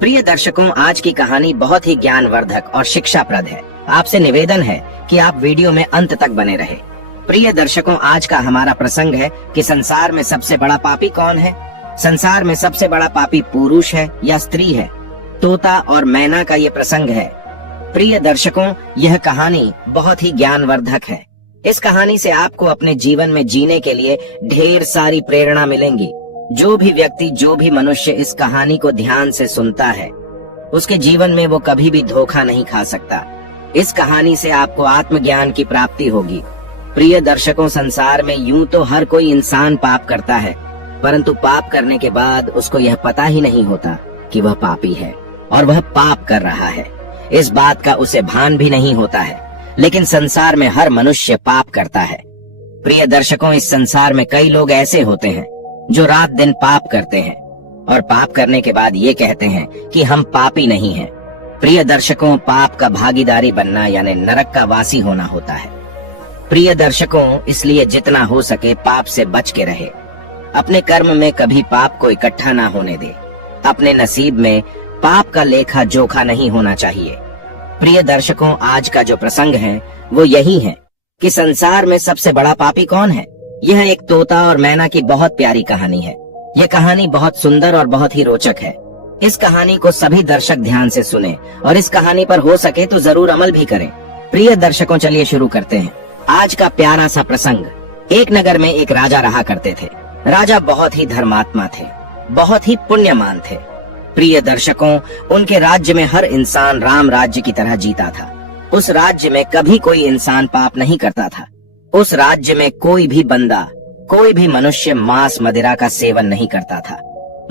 प्रिय दर्शकों, आज की कहानी बहुत ही ज्ञानवर्धक और शिक्षाप्रद है। आपसे निवेदन है कि आप वीडियो में अंत तक बने रहे। प्रिय दर्शकों, आज का हमारा प्रसंग है कि संसार में सबसे बड़ा पापी कौन है। संसार में सबसे बड़ा पापी पुरुष है या स्त्री है। तोता और मैना का ये प्रसंग है। प्रिय दर्शकों, यह कहानी बहुत ही ज्ञानवर्धक है। इस कहानी से आपको अपने जीवन में जीने के लिए ढेर सारी प्रेरणा मिलेंगी। जो भी व्यक्ति, जो भी मनुष्य इस कहानी को ध्यान से सुनता है, उसके जीवन में वो कभी भी धोखा नहीं खा सकता। इस कहानी से आपको आत्मज्ञान की प्राप्ति होगी। प्रिय दर्शकों, संसार में यूं तो हर कोई इंसान पाप करता है, परंतु पाप करने के बाद उसको यह पता ही नहीं होता कि वह पापी है और वह पाप कर रहा है। इस बात का उसे भान भी नहीं होता है। लेकिन संसार में हर मनुष्य पाप करता है। प्रिय दर्शकों, इस संसार में कई लोग ऐसे होते हैं जो रात दिन पाप करते हैं और पाप करने के बाद ये कहते हैं कि हम पापी नहीं हैं। प्रिय दर्शकों, पाप का भागीदारी बनना यानी नरक का वासी होना होता है। प्रिय दर्शकों, इसलिए जितना हो सके पाप से बच के रहे। अपने कर्म में कभी पाप को इकट्ठा ना होने दे। अपने नसीब में पाप का लेखा जोखा नहीं होना चाहिए। प्रिय दर्शकों, आज का जो प्रसंग है वो यही है कि संसार में सबसे बड़ा पापी कौन है। यह एक तोता और मैना की बहुत प्यारी कहानी है। यह कहानी बहुत सुंदर और बहुत ही रोचक है। इस कहानी को सभी दर्शक ध्यान से सुने और इस कहानी पर हो सके तो जरूर अमल भी करें। प्रिय दर्शकों, चलिए शुरू करते हैं आज का प्यारा सा प्रसंग। एक नगर में एक राजा रहा करते थे। राजा बहुत ही धर्मात्मा थे, बहुत ही पुण्यमान थे। प्रिय दर्शकों, उनके राज्य में हर इंसान राम राज्य की तरह जीता था। उस राज्य में कभी कोई इंसान पाप नहीं करता था। उस राज्य में कोई भी बंदा, कोई भी मनुष्य मांस मदिरा का सेवन नहीं करता था।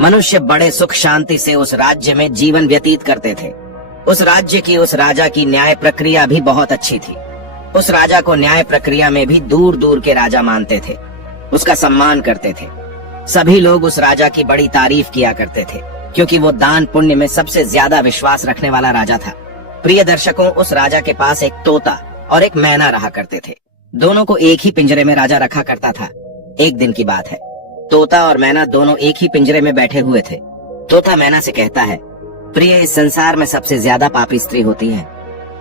मनुष्य बड़े सुख शांति से उस राज्य में जीवन व्यतीत करते थे। उस राज्य की, उस राजा की न्याय प्रक्रिया भी बहुत अच्छी थी। उस राजा को न्याय प्रक्रिया में भी दूर दूर के राजा मानते थे, उसका सम्मान करते थे। सभी लोग उस राजा की बड़ी तारीफ किया करते थे, क्योंकि वो दान पुण्य में सबसे ज्यादा विश्वास रखने वाला राजा था। प्रिय दर्शकों, उस राजा के पास एक तोता और एक मैना रहा करते थे। दोनों को एक ही पिंजरे में राजा रखा करता था। एक दिन की बात है, तोता और मैना दोनों एक ही पिंजरे में बैठे हुए थे। तोता मैना से कहता है, प्रिय, इस संसार में सबसे ज्यादा पापी स्त्री होती है।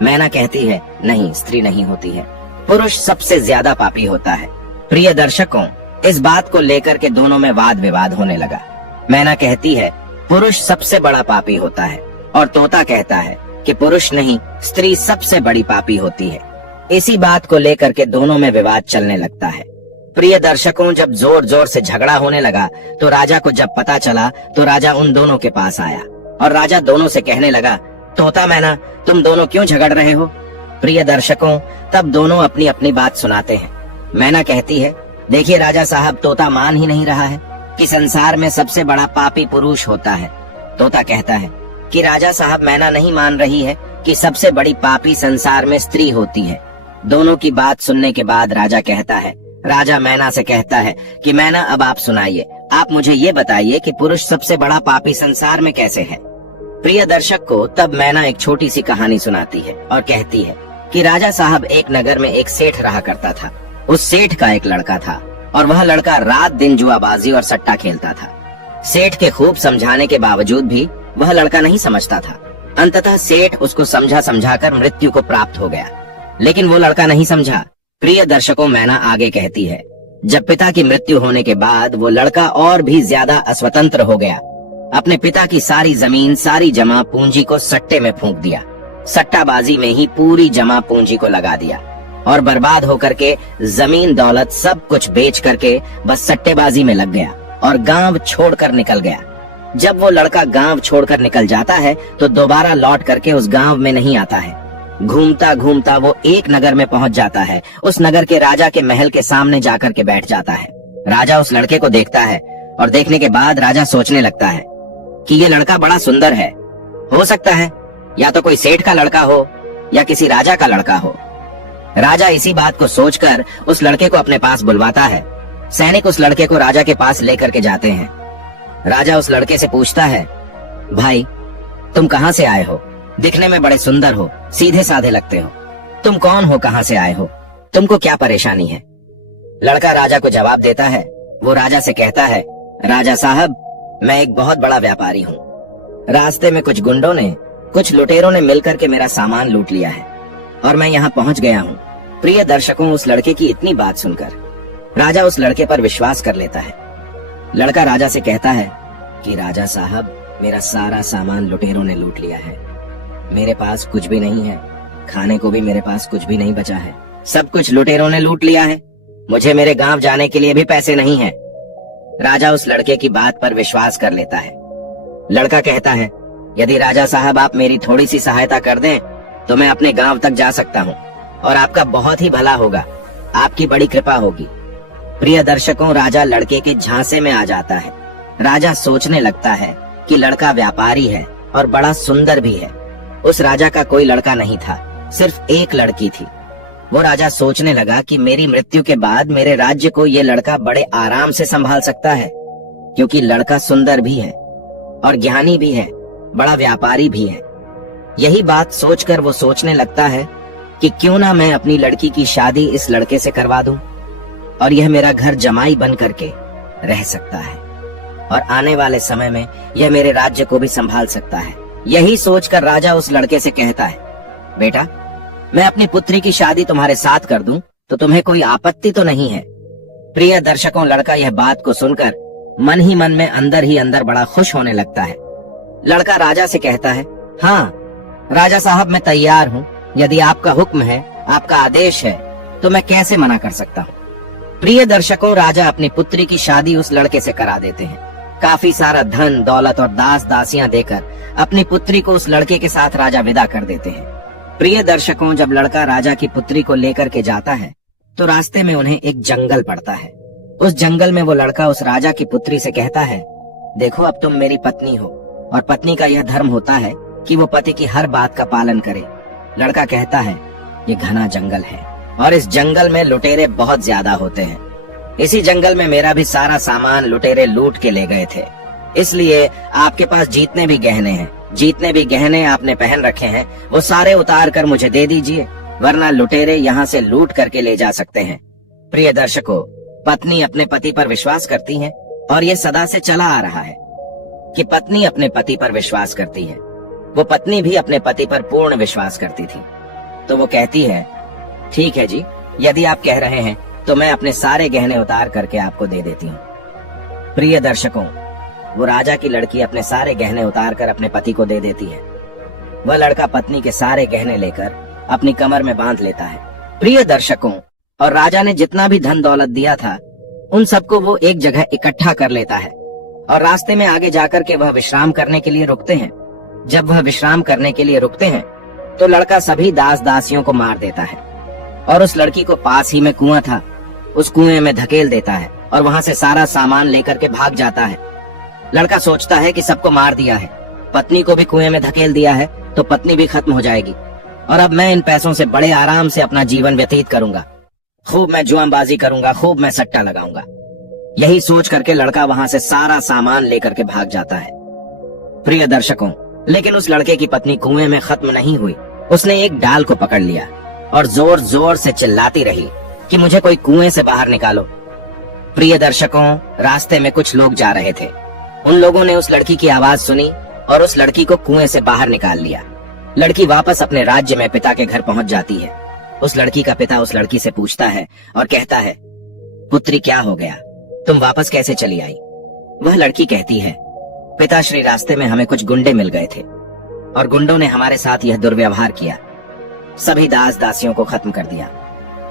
मैना कहती है, नहीं, स्त्री नहीं होती है, पुरुष सबसे ज्यादा पापी होता है। प्रिय दर्शकों, इस बात को लेकर के दोनों में वाद विवाद होने लगा। मैना कहती है, पुरुष सबसे बड़ा पापी होता है, और तोता कहता है कि पुरुष नहीं, स्त्री सबसे बड़ी पापी होती है। इसी बात को लेकर के दोनों में विवाद चलने लगता है। प्रिय दर्शकों, जब जोर जोर से झगड़ा होने लगा तो राजा को जब पता चला तो राजा उन दोनों के पास आया और राजा दोनों से कहने लगा, तोता मैना, तुम दोनों क्यों झगड़ रहे हो। प्रिय दर्शकों, तब दोनों अपनी अपनी बात सुनाते हैं। मैना कहती है, देखिए राजा साहब, तोता मान ही नहीं रहा है कि संसार में सबसे बड़ा पापी पुरुष होता है। तोता कहता है कि राजा साहब, मैना नहीं मान रही है कि सबसे बड़ी पापी संसार में स्त्री होती है। दोनों की बात सुनने के बाद राजा मैना से कहता है कि मैना, अब आप सुनाइए, आप मुझे ये बताइए कि पुरुष सबसे बड़ा पापी संसार में कैसे है। प्रिय दर्शक को तब मैना एक छोटी सी कहानी सुनाती है और कहती है कि राजा साहब, एक नगर में एक सेठ रहा करता था। उस सेठ का एक लड़का था और वह लड़का रात दिन जुआबाजी और सट्टा खेलता था। सेठ के खूब समझाने के बावजूद भी वह लड़का नहीं समझता था। अंततः सेठ उसको समझाकर मृत्यु को प्राप्त हो गया, लेकिन वो लड़का नहीं समझा। प्रिय दर्शकों, मैना आगे कहती है, जब पिता की मृत्यु होने के बाद वो लड़का और भी ज्यादा अस्वतंत्र हो गया। अपने पिता की सारी जमीन, सारी जमा पूंजी को सट्टे में फूंक दिया। सट्टाबाजी में ही पूरी जमा पूंजी को लगा दिया और बर्बाद होकर के जमीन दौलत सब कुछ बेच करके बस सट्टेबाजी में लग गया और गांव छोड़कर निकल गया। जब वो लड़का गांव छोड़कर निकल जाता है तो दोबारा लौट करके उस गांव में नहीं आता है। घूमता घूमता वो एक नगर में पहुंच जाता है। उस नगर के राजा के महल के सामने जाकर के बैठ जाता है। राजा उस लड़के को देखता है और देखने के बाद राजा सोचने लगता है कि ये लड़का बड़ा सुंदर है। हो सकता है या तो कोई सेठ का लड़का हो या किसी राजा का लड़का हो। राजा इसी बात को सोचकर उस लड़के को अपने पास बुलवाता है। सैनिक उस लड़के को राजा के पास लेकर के जाते हैं। राजा उस लड़के से पूछता है, भाई, तुम कहाँ से आए हो? दिखने में बड़े सुंदर हो, सीधे साधे लगते हो। तुम कौन हो, कहाँ से आए हो, तुमको क्या परेशानी है? लड़का राजा को जवाब देता है। वो राजा से कहता है, राजा साहब, मैं एक बहुत बड़ा व्यापारी हूँ। रास्ते में कुछ गुंडों ने, कुछ लुटेरों ने मिलकर के मेरा सामान लूट लिया है और मैं यहाँ पहुँच गया हूँ। प्रिय दर्शकों, उस लड़के की इतनी बात सुनकर राजा उस लड़के पर विश्वास कर लेता है। लड़का राजा से कहता है कि राजा साहब, मेरा सारा सामान लुटेरों ने लूट लिया है। मेरे पास कुछ भी नहीं है, खाने को भी मेरे पास कुछ भी नहीं बचा है। सब कुछ लुटेरों ने लूट लिया है। मुझे मेरे गांव जाने के लिए भी पैसे नहीं है। राजा उस लड़के की बात पर विश्वास कर लेता है। लड़का कहता है, यदि राजा साहब आप मेरी थोड़ी सी सहायता कर दें तो मैं अपने गांव तक जा सकता हूँ और आपका बहुत ही भला होगा, आपकी बड़ी कृपा होगी। प्रिय दर्शकों, राजा लड़के के झांसे में आ जाता है। राजा सोचने लगता है कि लड़का व्यापारी है और बड़ा सुंदर भी है। उस राजा का कोई लड़का नहीं था, सिर्फ एक लड़की थी। वो राजा सोचने लगा कि मेरी मृत्यु के बाद मेरे राज्य को ये लड़का बड़े आराम से संभाल सकता है, क्योंकि लड़का सुंदर भी है और ज्ञानी भी है, बड़ा व्यापारी भी है। यही बात सोचकर वो सोचने लगता है कि क्यों ना मैं अपनी लड़की की शादी इस लड़के से करवा दूं और यह मेरा घर जमाई बन करके रह सकता है और आने वाले समय में यह मेरे राज्य को भी संभाल सकता है। यही सोचकर राजा उस लड़के से कहता है, बेटा, मैं अपनी पुत्री की शादी तुम्हारे साथ कर दूं तो तुम्हें कोई आपत्ति तो नहीं है। प्रिय दर्शकों, लड़का यह बात को सुनकर मन ही मन में अंदर ही अंदर बड़ा खुश होने लगता है। लड़का राजा से कहता है, हाँ राजा साहब, मैं तैयार हूँ। यदि आपका हुक्म है, आपका आदेश है, तो मैं कैसे मना कर सकता हूँ। प्रिय दर्शकों, राजा अपनी पुत्री की शादी उस लड़के से करा देते हैं। काफी सारा धन दौलत और दास दासियां देकर अपनी पुत्री को उस लड़के के साथ राजा विदा कर देते हैं। प्रिय दर्शकों, जब लड़का राजा की पुत्री को लेकर के जाता है तो रास्ते में उन्हें एक जंगल पड़ता है। उस जंगल में वो लड़का उस राजा की पुत्री से कहता है, देखो, अब तुम मेरी पत्नी हो और पत्नी का यह धर्म होता है कि वो पति की हर बात का पालन करे। लड़का कहता है, ये घना जंगल है और इस जंगल में लुटेरे बहुत ज्यादा होते हैं। इसी जंगल में मेरा भी सारा सामान लुटेरे लूट के ले गए थे, इसलिए आपके पास जितने भी गहने आपने पहन रखे हैं वो सारे उतार कर मुझे दे दीजिए, वरना लुटेरे यहाँ से लूट करके ले जा सकते हैं। प्रिय दर्शकों, पत्नी अपने पति पर विश्वास करती है और ये सदा से चला आ रहा है कि पत्नी अपने पति पर विश्वास करती है। वो पत्नी भी अपने पति पर पूर्ण विश्वास करती थी। तो वो कहती है, ठीक है जी, यदि आप कह रहे हैं तो मैं अपने सारे गहने उतार करके आपको दे देती हूँ। प्रिय दर्शकों, वो राजा की लड़की अपने सारे गहने उतार कर अपने पति को दे देती है। वह लड़का पत्नी के सारे गहने लेकर अपनी कमर में बांध लेता है। प्रिय दर्शकों, और राजा ने जितना भी धन दौलत दिया था उन सबको वो एक जगह इकट्ठा कर लेता है और रास्ते में आगे जाकर के वह विश्राम करने के लिए रुकते हैं। जब वह विश्राम करने के लिए रुकते हैं तो लड़का सभी दास दासियों को मार देता है और उस लड़की को पास ही में कुआं था, उस कुएं में धकेल देता है और वहां से सारा सामान लेकर के भाग जाता है। लड़का सोचता है कि सबको मार दिया है, पत्नी को भी कुएं में धकेल दिया है तो पत्नी भी खत्म हो जाएगी और अब मैं इन पैसों से बड़े आराम से अपना जीवन व्यतीत करूंगा। खूब मैं जुआबाजी करूंगा, खूब मैं सट्टा लगाऊंगा। यही सोच करके लड़का वहां से सारा सामान लेकर के भाग जाता है। प्रिय दर्शकों, लेकिन उस लड़के की पत्नी कुएं में खत्म नहीं हुई। उसने एक डाल को पकड़ लिया और जोर जोर से चिल्लाती रही कि मुझे कोई कुएं से बाहर निकालो। प्रिय दर्शकों, रास्ते में कुछ लोग जा रहे थे। उन लोगों ने उस लड़की की आवाज सुनी और उस लड़की को कुएं से बाहर निकाल लिया। लड़की वापस अपने राज्य में पिता के घर पहुंच जाती है। उस लड़की का पिता उस लड़की से पूछता है और कहता है, पुत्री क्या हो गया, तुम वापस कैसे चली आई? वह लड़की कहती है, पिताश्री, रास्ते में हमें कुछ गुंडे मिल गए थे और गुंडों ने हमारे साथ यह दुर्व्यवहार किया, सभी दास दासियों को खत्म कर दिया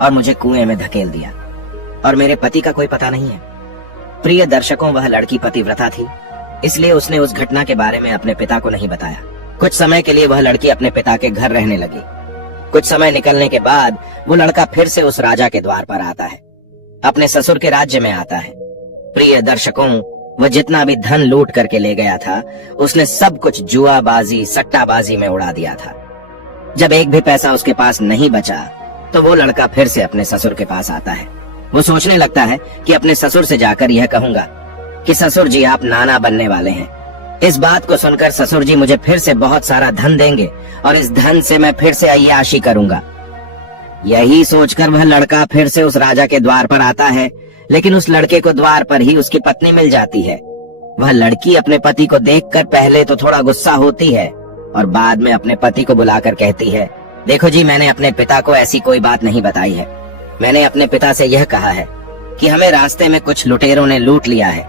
और मुझे कुएं में धकेल दिया और मेरे पति का कोई पता नहीं है। प्रिय दर्शकों, वह लड़की पतिव्रता थी, इसलिए उसने उस घटना के बारे में अपने पिता को नहीं बताया। कुछ समय के लिए वह लड़की अपने पिता के घर रहने लगी। कुछ समय निकलने के बाद वो लड़का फिर से उस राजा के द्वार पर आता है, अपने ससुर के राज्य में आता है। प्रिय दर्शकों, वह जितना भी धन लूट करके ले गया था उसने सब कुछ जुआबाजी सट्टाबाजी में उड़ा दिया था। जब एक भी पैसा उसके पास नहीं बचा तो वो लड़का फिर से अपने ससुर के पास आता है। वो सोचने लगता है कि अपने ससुर से जाकर यह कहूंगा कि ससुर जी, आप नाना बनने वाले हैं। इस बात को सुनकर ससुर जी मुझे फिर से बहुत सारा धन देंगे और इस धन से मैं फिर से अय्याशी करूंगा। यही सोचकर वह लड़का फिर से उस राजा के द्वार पर आता है, लेकिन उस लड़के को द्वार पर ही उसकी पत्नी मिल जाती है। वह लड़की अपने पति को देखकर पहले तो थोड़ा गुस्सा होती है और बाद में अपने पति को बुलाकर कहती है, देखो जी, मैंने अपने पिता को ऐसी कोई बात नहीं बताई है। मैंने अपने पिता से यह कहा है कि हमें रास्ते में कुछ लुटेरों ने लूट लिया है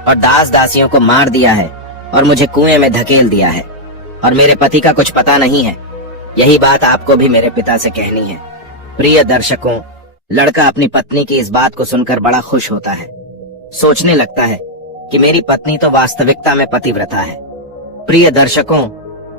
और दास दासियों को मार दिया है और मुझे कुएं में धकेल दिया है और मेरे पति का कुछ पता नहीं है। यही बात आपको भी मेरे पिता से कहनी है। प्रिय दर्शकों, लड़का अपनी पत्नी की इस बात को सुनकर बड़ा खुश होता है। सोचने लगता है कि मेरी पत्नी तो वास्तविकता में पतिव्रता है। प्रिय दर्शकों,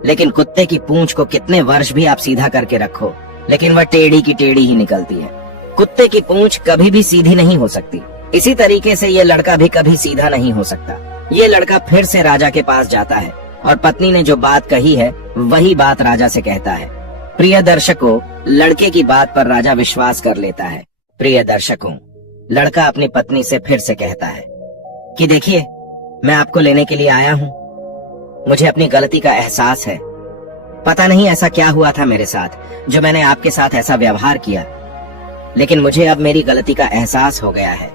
लेकिन कुत्ते की पूंछ को कितने वर्ष भी आप सीधा करके रखो, लेकिन वह टेढ़ी की टेढ़ी ही निकलती है। कुत्ते की पूंछ कभी भी सीधी नहीं हो सकती। इसी तरीके से ये लड़का भी कभी सीधा नहीं हो सकता। ये लड़का फिर से राजा के पास जाता है और पत्नी ने जो बात कही है वही बात राजा से कहता है। प्रिय दर्शकों, लड़के की बात पर राजा विश्वास कर लेता है। प्रिय दर्शकों, लड़का अपनी पत्नी से फिर से कहता है कि देखिए, मैं आपको लेने के लिए आया हूँ। मुझे अपनी गलती का एहसास है। पता नहीं ऐसा क्या हुआ था मेरे साथ जो मैंने आपके साथ ऐसा व्यवहार किया, लेकिन मुझे अब मेरी गलती का एहसास हो गया है।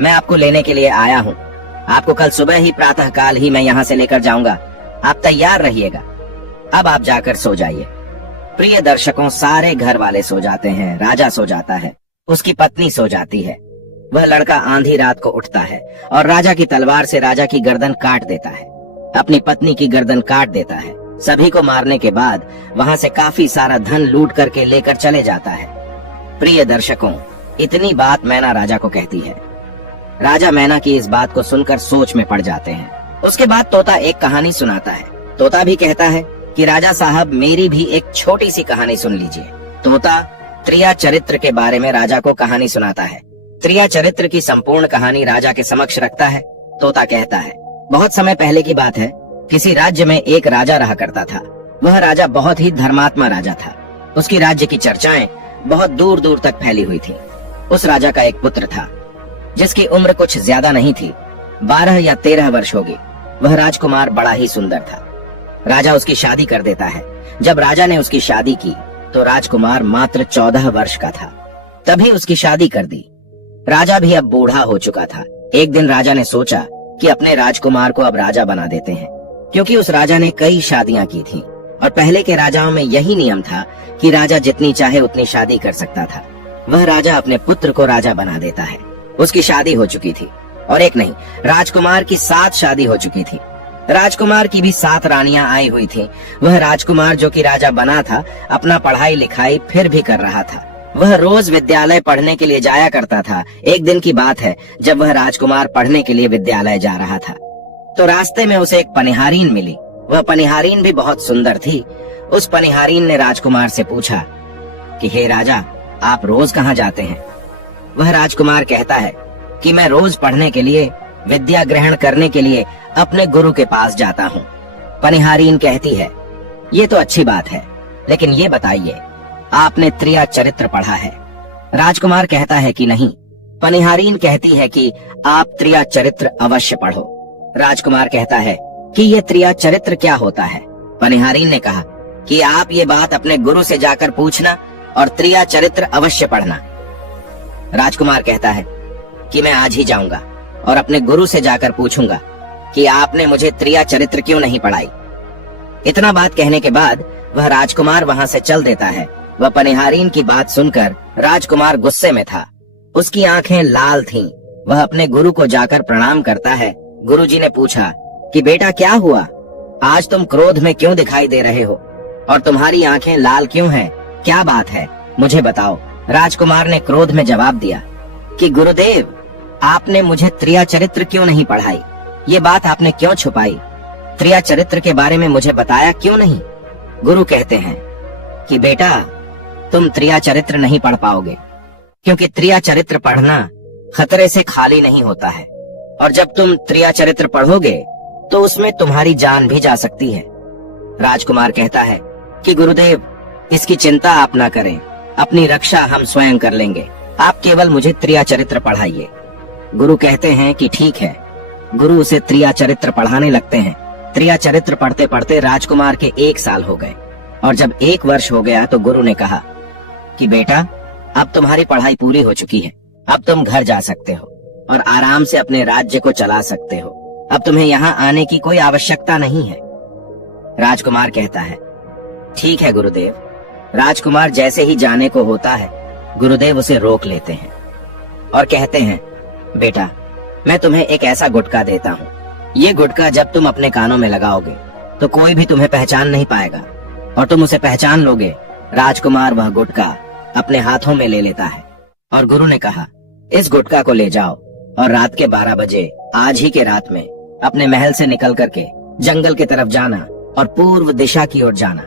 मैं आपको लेने के लिए आया हूँ। आपको कल सुबह ही प्रातःकाल ही मैं यहाँ से लेकर जाऊंगा। आप तैयार रहिएगा। अब आप जाकर सो जाइए। प्रिय दर्शकों, सारे घर वाले सो जाते हैं। राजा सो जाता है, उसकी पत्नी सो जाती है। वह लड़का आंधी रात को उठता है और राजा की तलवार से राजा की गर्दन काट देता है, अपनी पत्नी की गर्दन काट देता है। सभी को मारने के बाद वहां से काफी सारा धन लूट करके लेकर चले जाता है। प्रिय दर्शकों, इतनी बात मैना राजा को कहती है। राजा मैना की इस बात को सुनकर सोच में पड़ जाते हैं। उसके बाद तोता एक कहानी सुनाता है। तोता भी कहता है कि राजा साहब, मेरी भी एक छोटी सी कहानी सुन लीजिए। तोता त्रिया चरित्र के बारे में राजा को कहानी सुनाता है। त्रिया चरित्र की संपूर्ण कहानी राजा के समक्ष रखता है। तोता कहता है, बहुत समय पहले की बात है। किसी राज्य में एक राजा रहा करता था। वह राजा बहुत ही धर्मात्मा राजा था। उसकी राज्य की चर्चाएं बहुत दूर दूर तक फैली हुई थी। उस राजा का एक पुत्र था जिसकी उम्र कुछ ज्यादा नहीं थी, 12 या 13 वर्ष होगी। वह राजकुमार बड़ा ही सुंदर था। राजा उसकी शादी कर देता है। जब राजा ने उसकी शादी की तो राजकुमार मात्र 14 वर्ष का था। तभी उसकी शादी कर दी। राजा भी अब बूढ़ा हो चुका था। एक दिन राजा ने सोचा कि अपने राजकुमार को अब राजा बना देते हैं, क्योंकि उस राजा ने कई शादियां की थी और पहले के राजाओं में यही नियम था कि राजा जितनी चाहे उतनी शादी कर सकता था। वह राजा अपने पुत्र को राजा बना देता है। उसकी शादी हो चुकी थी और एक नहीं, राजकुमार की 7 शादी हो चुकी थी। राजकुमार की भी 7 रानियां आई हुई थी। वह राजकुमार जो कि राजा बना था, अपना पढ़ाई लिखाई फिर भी कर रहा था। वह रोज विद्यालय पढ़ने के लिए जाया करता था। एक दिन की बात है, जब वह राजकुमार पढ़ने के लिए विद्यालय जा रहा था तो रास्ते में उसे एक पनिहारीन मिली। वह पनिहारीन भी बहुत सुंदर थी। उस पनिहारीन ने राजकुमार से पूछा कि हे राजा, आप रोज कहाँ जाते हैं? वह राजकुमार कहता है कि मैं रोज पढ़ने के लिए, विद्या ग्रहण करने के लिए अपने गुरु के पास जाता हूँ। पनिहारीन कहती है, ये तो अच्छी बात है, लेकिन ये बताइए, आपने त्रिया चरित्र पढ़ा है? राजकुमार कहता है कि नहीं। पनिहारीन कहती है कि आप त्रिया चरित्र अवश्य पढ़ो। राजकुमार कहता है कि ये त्रिया चरित्र क्या होता है? पनिहारीन ने कहा कि आप ये बात अपने गुरु से जाकर पूछना और त्रिया चरित्र अवश्य पढ़ना। राजकुमार कहता है कि मैं आज ही जाऊंगा और अपने गुरु से जाकर पूछूंगा कि आपने मुझे त्रिया चरित्र क्यों नहीं पढ़ाई। इतना बात कहने के बाद वह राजकुमार वहां से चल देता है। वह पनिहारीन की बात सुनकर राजकुमार गुस्से में था। उसकी आंखें लाल थीं। वह अपने गुरु को जाकर प्रणाम करता है। गुरुजी ने पूछा कि बेटा क्या हुआ? आज तुम क्रोध में क्यों दिखाई दे रहे हो और तुम्हारी आंखें लाल क्यों हैं? क्या बात है, मुझे बताओ। राजकुमार ने क्रोध में जवाब दिया कि गुरुदेव, आपने मुझे त्रिया चरित्र क्यों नहीं पढ़ाई? ये बात आपने क्यों छुपाई? त्रिया चरित्र के बारे में मुझे बताया क्यों नहीं? गुरु कहते हैं कि बेटा, तुम त्रिया चरित्र नहीं पढ़ पाओगे, क्योंकि त्रिया चरित्र पढ़ना खतरे से खाली नहीं होता है, और जब तुम त्रिया चरित्र पढ़ोगे तो उसमें तुम्हारी जान भी जा सकती है। राजकुमार कहता है कि गुरुदेव, इसकी चिंता आप ना करें, अपनी रक्षा हम स्वयं कर लेंगे, आप केवल मुझे त्रिया चरित्र पढ़ाइए। गुरु कहते हैं कि ठीक है। गुरु उसे त्रिया चरित्र पढ़ाने लगते हैं। त्रिया चरित्र पढ़ते पढ़ते राजकुमार के 1 साल हो गए, और जब 1 वर्ष हो गया तो गुरु ने कहा कि बेटा, अब तुम्हारी पढ़ाई पूरी हो चुकी है, अब तुम घर जा सकते हो और आराम से अपने राज्य को चला सकते हो। अब तुम्हें यहाँ आने की कोई आवश्यकता नहीं है। राजकुमार कहता है, ठीक है गुरुदेव। राजकुमार जैसे ही जाने को होता है, गुरुदेव उसे रोक लेते हैं और कहते हैं, बेटा, मैं तुम्हें एक ऐसा गुटखा देता हूँ। ये गुटखा जब तुम अपने कानों में लगाओगे तो कोई भी तुम्हें पहचान नहीं पाएगा और तुम उसे पहचान लोगे। राजकुमार वह गुटखा अपने हाथों में ले लेता है और गुरु ने कहा, इस गुटखा को ले जाओ और रात के 12 बजे आज ही के रात में अपने महल से निकल करके जंगल की तरफ जाना और पूर्व दिशा की ओर जाना।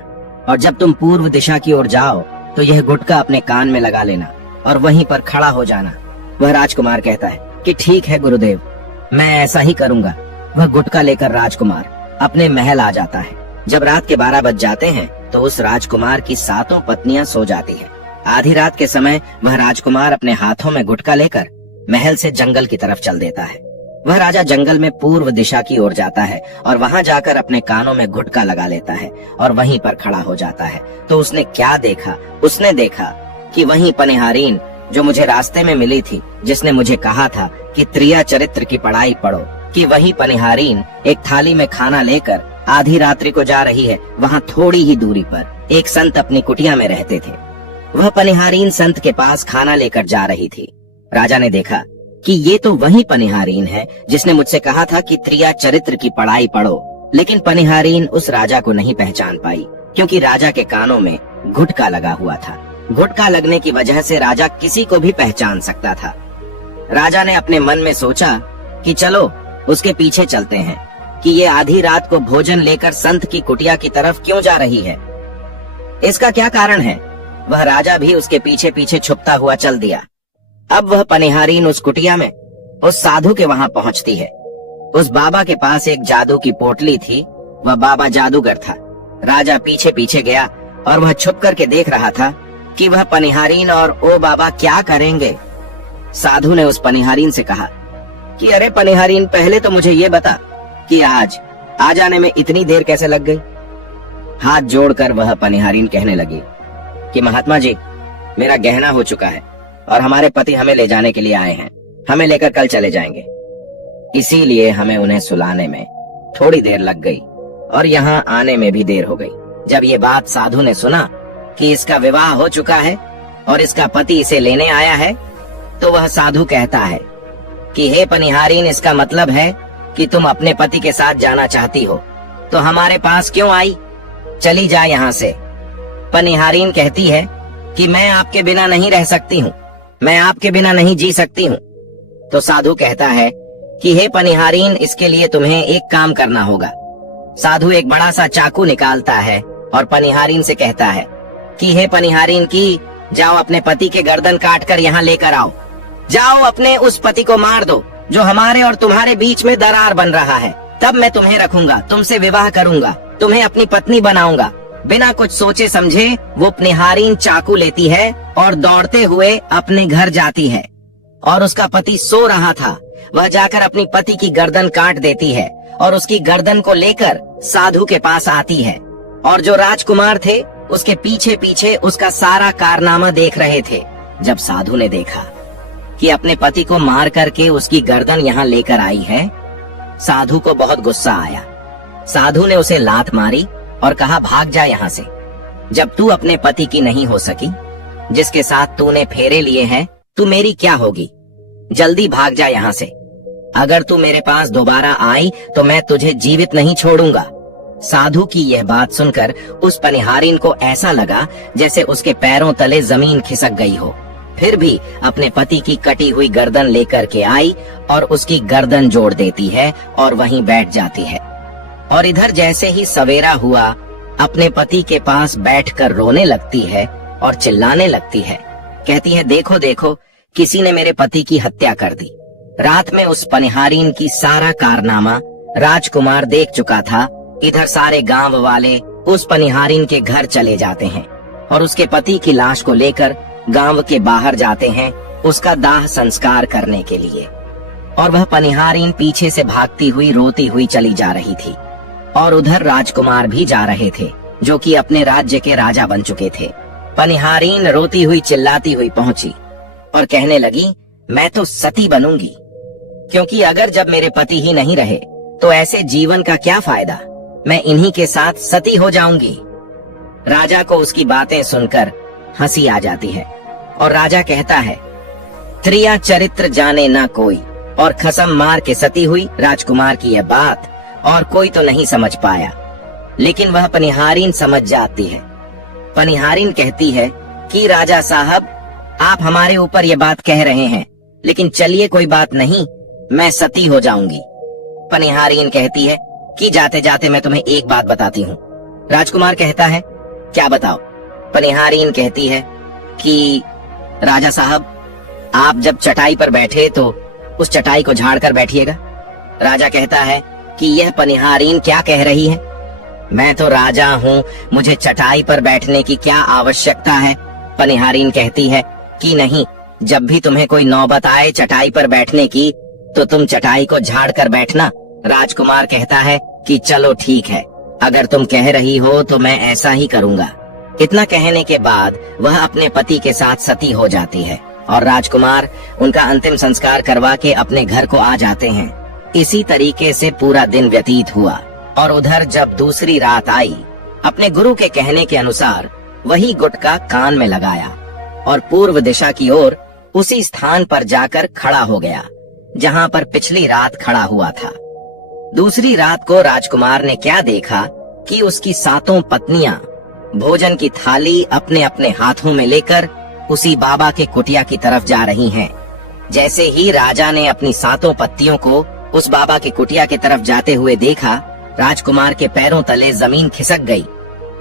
और जब तुम पूर्व दिशा की ओर जाओ तो यह गुटखा अपने कान में लगा लेना और वहीं पर खड़ा हो जाना। वह राजकुमार कहता है कि ठीक है गुरुदेव, मैं ऐसा ही करूंगा। वह गुटखा लेकर राजकुमार अपने महल आ जाता है। जब रात के 12 बज जाते हैं तो उस राजकुमार की 7 पत्नियां सो जाती हैं। आधी रात के समय वह राजकुमार अपने हाथों में गुटखा लेकर महल से जंगल की तरफ चल देता है। वह राजा जंगल में पूर्व दिशा की ओर जाता है और वहां जाकर अपने कानों में गुटखा लगा लेता है और वहीं पर खड़ा हो जाता है। तो उसने क्या देखा? उसने देखा कि वहीं पनिहारीन जो मुझे रास्ते में मिली थी, जिसने मुझे कहा था कि त्रिया चरित्र की पढ़ाई पढ़ो, कि वही पनिहारीन एक थाली में खाना लेकर आधी रात्रि को जा रही है। वहाँ थोड़ी ही दूरी पर एक संत अपनी कुटिया में रहते थे। वह पनिहारीन संत के पास खाना लेकर जा रही थी। राजा ने देखा कि ये तो वही पनिहारीन है जिसने मुझसे कहा था कि त्रिया चरित्र की पढ़ाई पढ़ो। लेकिन पनिहारीन उस राजा को नहीं पहचान पाई, क्योंकि राजा के कानों में गुटखा लगा हुआ था। गुटखा लगने की वजह से राजा किसी को भी पहचान सकता था। राजा ने अपने मन में सोचा कि चलो उसके पीछे चलते हैं कि ये आधी रात को भोजन लेकर संत की कुटिया की तरफ क्यों जा रही है, इसका क्या कारण है। वह राजा भी उसके पीछे पीछे छुपता हुआ चल दिया। अब वह पनिहारीन उस कुटिया में उस साधु के वहां पहुंचती है। उस बाबा के पास एक जादू की पोटली थी। वह बाबा जादूगर था। राजा पीछे पीछे गया और वह छुप करके देख रहा था कि वह पनिहारीन और ओ बाबा क्या करेंगे। साधु ने उस पनिहारीन से कहा कि अरे पनिहारीन, पहले तो मुझे ये बता कि आज आ जाने में इतनी देर कैसे लग गई। हाथ जोड़कर वह पनिहारीन कहने लगी कि महात्मा जी, मेरा गहना हो चुका है और हमारे पति हमें ले जाने के लिए आए हैं। हमें लेकर कल चले जाएंगे, इसीलिए हमें उन्हें सुलाने में थोड़ी देर लग गई और यहाँ आने में भी देर हो गई। जब ये बात साधु ने सुना कि इसका विवाह हो चुका है और इसका पति इसे लेने आया है, तो वह साधु कहता है कि हे पनिहारीन, इसका मतलब है कि तुम अपने पति के साथ जाना चाहती हो, तो हमारे पास क्यों आई? चली जा यहाँ से। पनिहारीन कहती है कि मैं आपके बिना नहीं रह सकती हूँ, मैं आपके बिना नहीं जी सकती हूँ। तो साधु कहता है कि हे पनिहारीन, इसके लिए तुम्हें एक काम करना होगा। साधु एक बड़ा सा चाकू निकालता है और पनिहारीन से कहता है कि हे पनिहारीन की, जाओ अपने पति के गर्दन काट कर यहाँ लेकर आओ। जाओ अपने उस पति को मार दो जो हमारे और तुम्हारे बीच में दरार बन रहा है। तब मैं तुम्हें रखूंगा, तुमसे विवाह करूंगा, तुम्हें अपनी पत्नी बनाऊंगा। बिना कुछ सोचे समझे वो पनिहारीन चाकू लेती है और दौड़ते हुए अपने घर जाती है। और उसका पति सो रहा था। वह जाकर अपनी पति की गर्दन काट देती है और उसकी गर्दन को लेकर साधु के पास आती है। और जो राजकुमार थे उसके पीछे पीछे उसका सारा कारनामा देख रहे थे। जब साधु ने देखा कि अपने पति को मार करके उसकी गर्दन यहाँ लेकर आई है, साधु को बहुत गुस्सा आया। साधु ने उसे लात मारी और कहा, भाग जा यहाँ से। जब तू अपने पति की नहीं हो सकी, जिसके साथ तूने फेरे लिए हैं, तू मेरी क्या होगी? जल्दी भाग जा यहाँ से। अगर तू मेरे पास दोबारा आई तो मैं तुझे जीवित नहीं छोड़ूंगा। साधु की यह बात सुनकर उस पनिहारीन को ऐसा लगा जैसे उसके पैरों तले जमीन खिसक गई हो। फिर भी अपने पति की कटी हुई गर्दन लेकर के आई और उसकी गर्दन जोड़ देती है और वहीं बैठ जाती है। और इधर जैसे ही सवेरा हुआ, अपने पति के पास बैठकर रोने लगती है और चिल्लाने लगती है। कहती है, देखो देखो, किसी ने मेरे पति की हत्या कर दी। रात में उस पनिहारीन की सारा कारनामा राजकुमार देख चुका था। इधर सारे गांव वाले उस पनिहारीन के घर चले जाते हैं और उसके पति की लाश को लेकर गांव के बाहर जाते हैं उसका दाह संस्कार करने के लिए। और वह पनिहारीन पीछे से भागती हुई रोती हुई चली जा रही थी। और उधर राजकुमार भी जा रहे थे, जो कि अपने राज्य के राजा बन चुके थे। पनिहारीन रोती हुई चिल्लाती हुई पहुंची और कहने लगी, मैं तो सती बनूंगी, क्योंकि अगर जब मेरे पति ही नहीं रहे तो ऐसे जीवन का क्या फायदा, मैं इन्हीं के साथ सती हो जाऊंगी। राजा को उसकी बातें सुनकर हंसी आ जाती है और राजा कहता है, त्रिया चरित्र जाने ना कोई, और खसम मार के सती हुई राजकुमार की यह बात और कोई तो नहीं समझ पाया, लेकिन वह पनिहारीन समझ जाती है। पनिहारीन कहती है कि राजा साहब, आप हमारे ऊपर ये बात कह रहे हैं, लेकिन चलिए कोई बात नहीं, मैं सती हो जाऊंगी। पनिहारीन कहती है कि जाते जाते मैं तुम्हें एक बात बताती हूँ। राजकुमार कहता है, क्या बताओ? पनिहारीन कहती है कि राजा साहब, आप जब चटाई पर बैठे तो उस चटाई को झाड़ कर बैठिएगा। राजा कहता है कि यह पनिहारीन क्या कह रही है, मैं तो राजा हूँ, मुझे चटाई पर बैठने की क्या आवश्यकता है। पनिहारीन कहती है कि नहीं, जब भी तुम्हें कोई नौबत आए चटाई पर बैठने की तो तुम चटाई को झाड़ कर बैठना। राजकुमार कहता है कि चलो ठीक है, अगर तुम कह रही हो तो मैं ऐसा ही करूंगा। इतना कहने के बाद वह अपने पति के साथ सती हो जाती है और राजकुमार उनका अंतिम संस्कार करवा के अपने घर को आ जाते हैं। इसी तरीके से पूरा दिन व्यतीत हुआ और उधर जब दूसरी रात आई, अपने गुरु के कहने के अनुसार वही गुटका कान में लगाया और पूर्व दिशा की ओर उसी स्थान पर जाकर खड़ा हो गया जहाँ पर पिछली रात खड़ा हुआ था। दूसरी रात को राजकुमार ने क्या देखा कि उसकी 7 पत्नियां भोजन की थाली अपने अपने हाथों में लेकर उसी बाबा के कुटिया की तरफ जा रही हैं। जैसे ही राजा ने अपनी 7 पत्नियों को उस बाबा के कुटिया की तरफ जाते हुए देखा, राजकुमार के पैरों तले जमीन खिसक गई।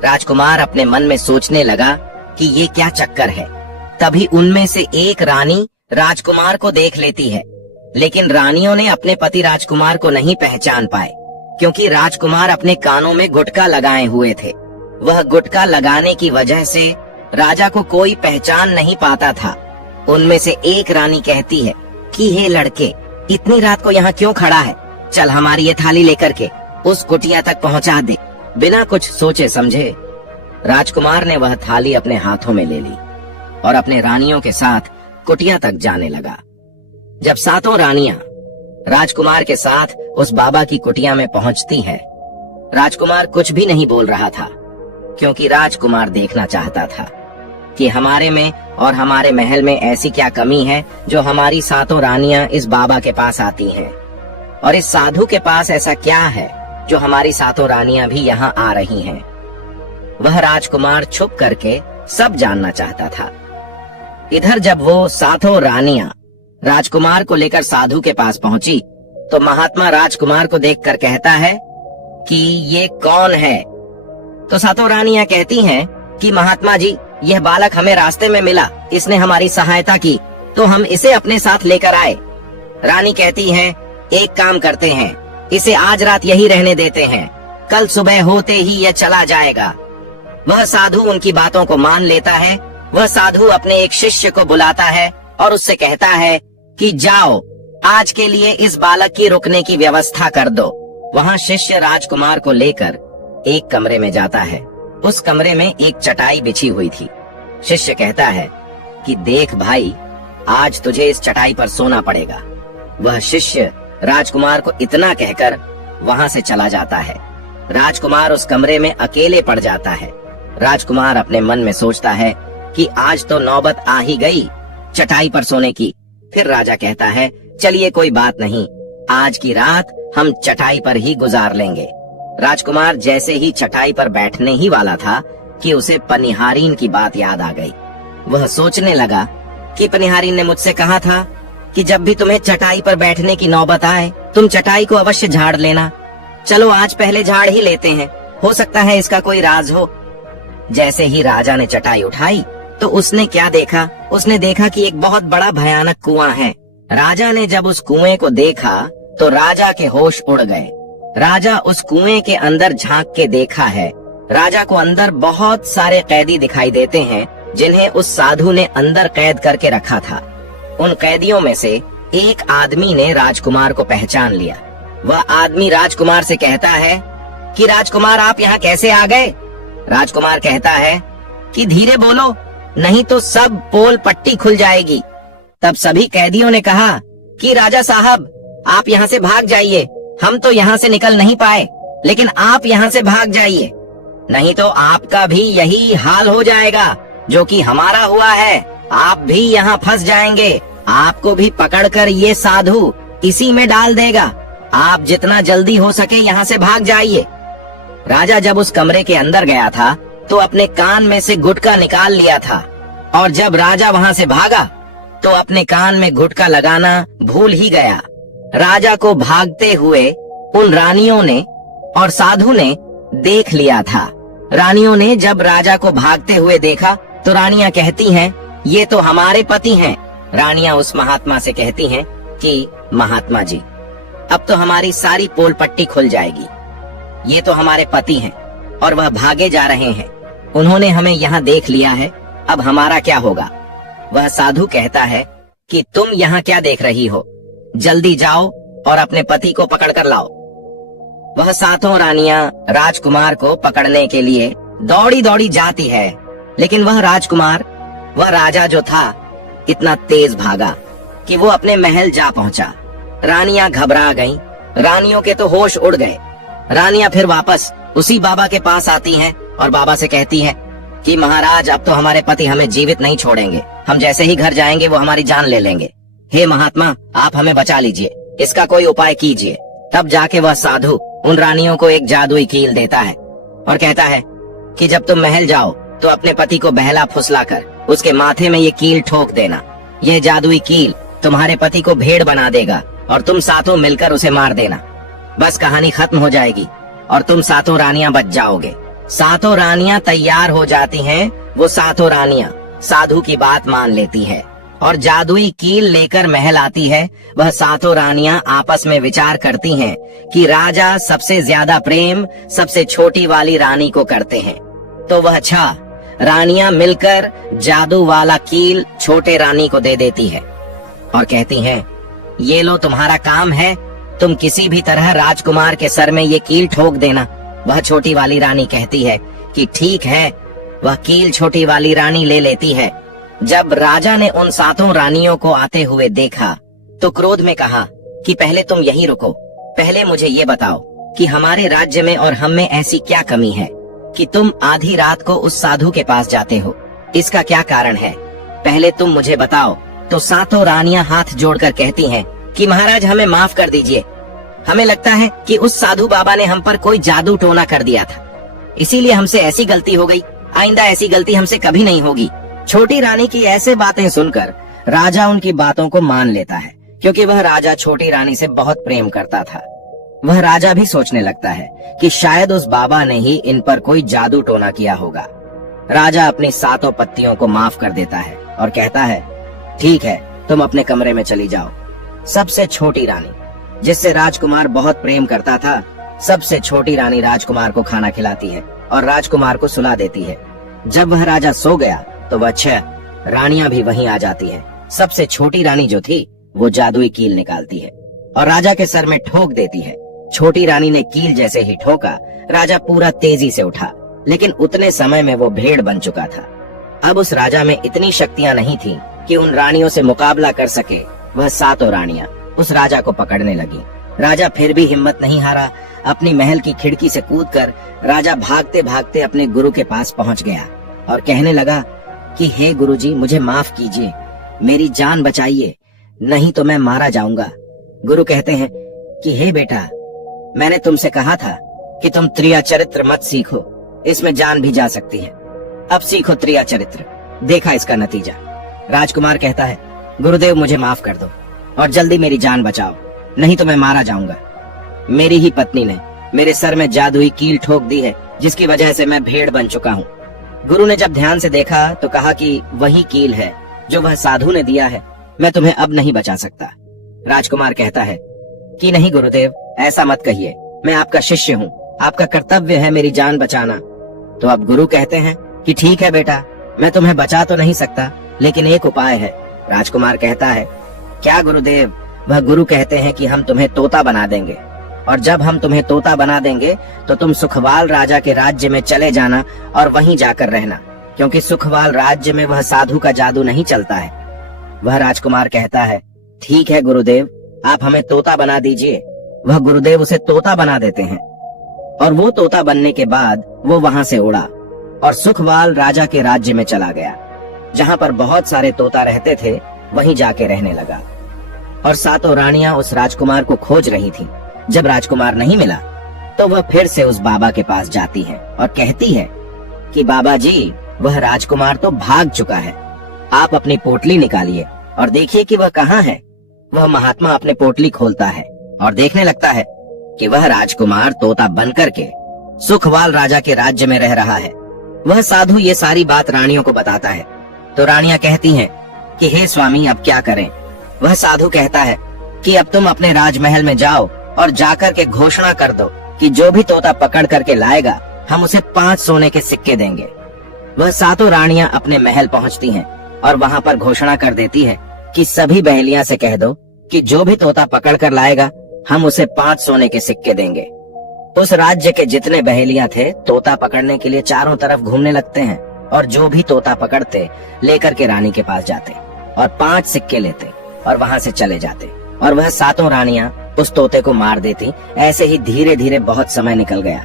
राजकुमार अपने मन में सोचने लगा कि ये क्या चक्कर है। तभी उनमें से एक रानी राजकुमार को देख लेती है, लेकिन रानियों ने अपने पति राजकुमार को नहीं पहचान पाए, क्योंकि राजकुमार अपने कानों में गुटका लगाए हुए थे। वह गुटका लगाने की वजह से राजा को कोई पहचान नहीं पाता था। उनमें से एक रानी कहती है कि हे लड़के, इतनी रात को यहाँ क्यों खड़ा है, चल हमारी ये थाली लेकर के उस कुटिया तक पहुँचा दे। बिना कुछ सोचे समझे राजकुमार ने वह थाली अपने हाथों में ले ली और अपने रानियों के साथ कुटिया तक जाने लगा। जब 7 रानियां राजकुमार के साथ उस बाबा की कुटिया में पहुंचती है, राजकुमार कुछ भी नहीं बोल रहा था, क्योंकि राजकुमार देखना चाहता था कि हमारे में और हमारे महल में ऐसी क्या कमी है जो हमारी 7 रानियां इस बाबा के पास आती हैं, और इस साधु के पास ऐसा क्या है जो हमारी 7 रानियां भी यहाँ आ रही हैं। वह राजकुमार छुप करके सब जानना चाहता था। इधर जब वो 7 रानियां राजकुमार को लेकर साधु के पास पहुंची तो महात्मा राजकुमार को देखकर कहता है कि ये कौन है। तो 7 रानियां कहती हैं कि महात्मा जी, यह बालक हमें रास्ते में मिला, इसने हमारी सहायता की तो हम इसे अपने साथ लेकर आए। रानी कहती है, एक काम करते हैं, इसे आज रात यही रहने देते हैं, कल सुबह होते ही यह चला जाएगा। वह साधु उनकी बातों को मान लेता है। वह साधु अपने एक शिष्य को बुलाता है और उससे कहता है कि जाओ, आज के लिए इस बालक की रुकने की व्यवस्था कर दो। वहाँ शिष्य राजकुमार को लेकर एक कमरे में जाता है। उस कमरे में एक चटाई बिछी हुई थी। शिष्य कहता है कि देख भाई, आज तुझे इस चटाई पर सोना पड़ेगा। वह शिष्य राजकुमार को इतना कहकर वहाँ से चला जाता है। राजकुमार उस कमरे में अकेले पड़ जाता है। राजकुमार अपने मन में सोचता है कि आज तो नौबत आ ही गई चटाई पर सोने की। फिर राजा कहता है, चलिए कोई बात नहीं, आज की रात हम चटाई पर ही गुजार लेंगे। राजकुमार जैसे ही चटाई पर बैठने ही वाला था कि उसे पनिहारीन की बात याद आ गई। वह सोचने लगा कि पनिहारीन ने मुझसे कहा था कि जब भी तुम्हें चटाई पर बैठने की नौबत आए तुम चटाई को अवश्य झाड़ लेना। चलो आज पहले झाड़ ही लेते हैं, हो सकता है इसका कोई राज हो। जैसे ही राजा ने चटाई उठाई तो उसने क्या देखा, उसने देखा कि एक बहुत बड़ा भयानक कुआं है। राजा ने जब उस कुएं को देखा तो राजा के होश उड़ गए। राजा उस कुएं के अंदर झांक के देखा है। राजा को अंदर बहुत सारे कैदी दिखाई देते हैं जिन्हें उस साधु ने अंदर कैद करके रखा था। उन कैदियों में से एक आदमी ने राजकुमार को पहचान लिया। वह आदमी राजकुमार से कहता है कि राजकुमार, आप यहाँ कैसे आ गए? राजकुमार कहता है कि धीरे बोलो, नहीं तो सब पोल पट्टी खुल जाएगी। तब सभी कैदियों ने कहा कि राजा साहब, आप यहाँ से भाग जाइए, हम तो यहाँ से निकल नहीं पाए, लेकिन आप यहाँ से भाग जाइए, नहीं तो आपका भी यही हाल हो जाएगा जो कि हमारा हुआ है। आप भी यहाँ फंस जाएंगे, आपको भी पकड़कर ये साधु इसी में डाल देगा। आप जितना जल्दी हो सके यहाँ से भाग जाइए। राजा जब उस कमरे के अंदर गया था तो अपने कान में से गुटखा निकाल लिया था, और जब राजा वहाँ से भागा तो अपने कान में गुटखा लगाना भूल ही गया। राजा को भागते हुए उन रानियों ने और साधु ने देख लिया था। रानियों ने जब राजा को भागते हुए देखा तो रानियां कहती हैं, ये तो हमारे पति हैं। रानियां उस महात्मा से कहती हैं कि महात्मा जी, अब तो हमारी सारी पोल पट्टी खुल जाएगी। ये तो हमारे पति हैं और वह भागे जा रहे हैं। उन्होंने हमें यहाँ देख लिया है, अब हमारा क्या होगा? वह साधु कहता है कि तुम यहाँ क्या देख रही हो, जल्दी जाओ और अपने पति को पकड़ कर लाओ। वह सातों रानियां राजकुमार को पकड़ने के लिए दौड़ी दौड़ी जाती है, लेकिन वह राजकुमार, वह राजा जो था, इतना तेज भागा कि वो अपने महल जा पहुंचा। रानियां घबरा गईं, रानियों के तो होश उड़ गए। रानियां फिर वापस उसी बाबा के पास आती हैं और बाबा से कहती हैं कि महाराज, अब तो हमारे पति हमें जीवित नहीं छोड़ेंगे, हम जैसे ही घर जाएंगे वो हमारी जान ले लेंगे। हे महात्मा, आप हमें बचा लीजिए, इसका कोई उपाय कीजिए। तब जाके वह साधु उन रानियों को एक जादुई कील देता है और कहता है कि जब तुम महल जाओ तो अपने पति को बहला फुसलाकर उसके माथे में ये कील ठोक देना। यह जादुई कील तुम्हारे पति को भेड़ बना देगा और तुम सातों मिलकर उसे मार देना। बस कहानी खत्म हो जाएगी और तुम सातों रानियां बच जाओगे। सातों रानियां तैयार हो जाती हैं। वो सातों रानियां साधु की बात मान लेती है और जादुई कील लेकर महल आती है। वह सातों रानियां आपस में विचार करती हैं कि राजा सबसे ज्यादा प्रेम सबसे छोटी वाली रानी को करते हैं, तो वह 6 रानियां मिलकर जादू वाला कील छोटे रानी को दे देती है और कहती हैं, ये लो तुम्हारा काम है, तुम किसी भी तरह राजकुमार के सर में ये कील ठोक देना। वह छोटी वाली रानी कहती है कि ठीक है। वह कील छोटी वाली रानी ले लेती है। जब राजा ने उन सातों रानियों को आते हुए देखा तो क्रोध में कहा कि पहले तुम यहीं रुको, पहले मुझे ये बताओ कि हमारे राज्य में और हम में ऐसी क्या कमी है कि तुम आधी रात को उस साधु के पास जाते हो, इसका क्या कारण है? पहले तुम मुझे बताओ। तो सातों रानियां हाथ जोड़कर कहती हैं कि महाराज, हमें माफ कर दीजिए, हमें लगता है कि उस साधु बाबा ने हम पर कोई जादू टोना कर दिया था, इसीलिए हमसे ऐसी गलती हो गई। आइंदा ऐसी गलती हमसे कभी नहीं होगी। छोटी रानी की ऐसे बातें सुनकर राजा उनकी बातों को मान लेता है, क्योंकि वह राजा छोटी रानी से बहुत प्रेम करता था। वह राजा भी सोचने लगता है कि शायद उस बाबा ने ही इन पर कोई जादू टोना किया होगा। राजा अपनी सातों पत्नियों को माफ कर देता है और कहता है, ठीक है, तुम अपने कमरे में चली जाओ। सबसे छोटी रानी, जिससे राजकुमार बहुत प्रेम करता था, सबसे छोटी रानी राजकुमार को खाना खिलाती है और राजकुमार को सुला देती है। जब वह राजा सो गया तो वह 6 रानियां भी वहीं आ जाती हैं। सबसे छोटी रानी जो थी वो जादुई कील निकालती है और राजा के सर में ठोक देती है। छोटी रानी ने कील जैसे ही ठोका, राजा पूरा तेजी से उठा, लेकिन उतने समय में वो भेड़ बन चुका था। अब उस राजा में इतनी शक्तियां नहीं थी कि उन रानियों से मुकाबला कर सके। वह सातों रानियां उस राजा को पकड़ने लगी। राजा फिर भी हिम्मत नहीं हारा। अपनी महल की खिड़की से कूदकर राजा भागते भागते अपने गुरु के पास पहुंच गया और कहने लगा कि हे गुरुजी, मुझे माफ कीजिए, मेरी जान बचाइए, नहीं तो मैं मारा जाऊंगा। गुरु कहते हैं कि हे बेटा, मैंने तुमसे कहा था कि तुम त्रिया चरित्र मत सीखो, इसमें जान भी जा सकती है। अब सीखो त्रिया चरित्र, देखा इसका नतीजा। राजकुमार कहता है, गुरुदेव मुझे माफ कर दो और जल्दी मेरी जान बचाओ, नहीं तो मैं मारा जाऊंगा। मेरी ही पत्नी ने मेरे सर में जादुई कील ठोक दी है, जिसकी वजह से मैं भेड़ बन चुका हूँ। गुरु ने जब ध्यान से देखा तो कहा कि वही कील है जो वह साधु ने दिया है, मैं तुम्हें अब नहीं बचा सकता। राजकुमार कहता है कि नहीं गुरुदेव, ऐसा मत कहिए, मैं आपका शिष्य हूँ, आपका कर्तव्य है मेरी जान बचाना। तो अब गुरु कहते हैं कि ठीक है बेटा, मैं तुम्हें बचा तो नहीं सकता, लेकिन एक उपाय है। राजकुमार कहता है, क्या गुरुदेव? वह गुरु कहते हैं कि हम तुम्हें तोता बना देंगे, और जब हम तुम्हें तोता बना देंगे तो तुम सुखवाल राजा के राज्य में चले जाना और वहीं जाकर रहना, क्योंकि सुखवाल राज्य में वह साधु का जादू नहीं चलता है। वह राजकुमार कहता है, ठीक है गुरुदेव, आप हमें तोता बना दीजिए, वह गुरुदेव उसे तोता बना देते हैं और वो तोता बनने के बाद वो वहां से उड़ा और सुखवाल राजा के राज्य में चला गया। जहां पर बहुत सारे तोता रहते थे वहीं जाके रहने लगा और सातों रानियां उस राजकुमार को खोज रही थी। जब राजकुमार नहीं मिला तो वह फिर से उस बाबा के पास जाती है और कहती है कि बाबा जी, वह राजकुमार तो भाग चुका है, आप अपनी पोटली निकालिए और देखिए कि वह कहाँ है। वह महात्मा अपने पोटली खोलता है और देखने लगता है कि वह राजकुमार तोता बनकर के सुखवाल राजा के राज्य में रह रहा है। वह साधु ये सारी बात रानियों को बताता है तो रानियां कहती हैं कि हे स्वामी, अब क्या करें। वह साधु कहता है कि अब तुम अपने राजमहल में जाओ और जाकर के घोषणा कर दो कि जो भी तोता पकड़ करके लाएगा हम उसे 5 सोने के सिक्के देंगे। वह सातों रानियां अपने महल पहुंचती हैं और वहां पर घोषणा कर देती है कि सभी बहेलियां से कह दो कि जो भी तोता पकड़ कर लाएगा हम उसे 5 सोने के सिक्के देंगे। उस राज्य के जितने बहेलियां थे तोता पकड़ने के लिए चारों तरफ घूमने लगते हैं और जो भी तोता पकड़ते लेकर के रानी के पास जाते और 5 सिक्के लेते और वहां से चले जाते और वह सातों रानियां उस तोते को मार देती। ऐसे ही धीरे धीरे बहुत समय निकल गया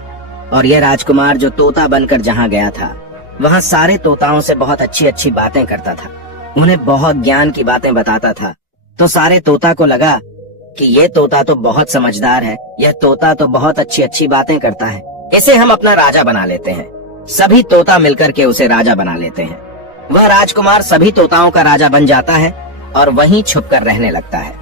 और यह राजकुमार जो तोता बनकर जहाँ गया था वहाँ सारे तोताओं से बहुत अच्छी अच्छी बातें करता था, उन्हें बहुत ज्ञान की बातें बताता था। तो सारे तोता को लगा कि ये तोता तो बहुत समझदार है, यह तोता तो बहुत अच्छी अच्छी बातें करता है, इसे हम अपना राजा बना लेते हैं। सभी तोता मिलकर के उसे राजा बना लेते हैं। वह राजकुमार सभी तोताओं का राजा बन जाता है और वहीं छुपकर रहने लगता है।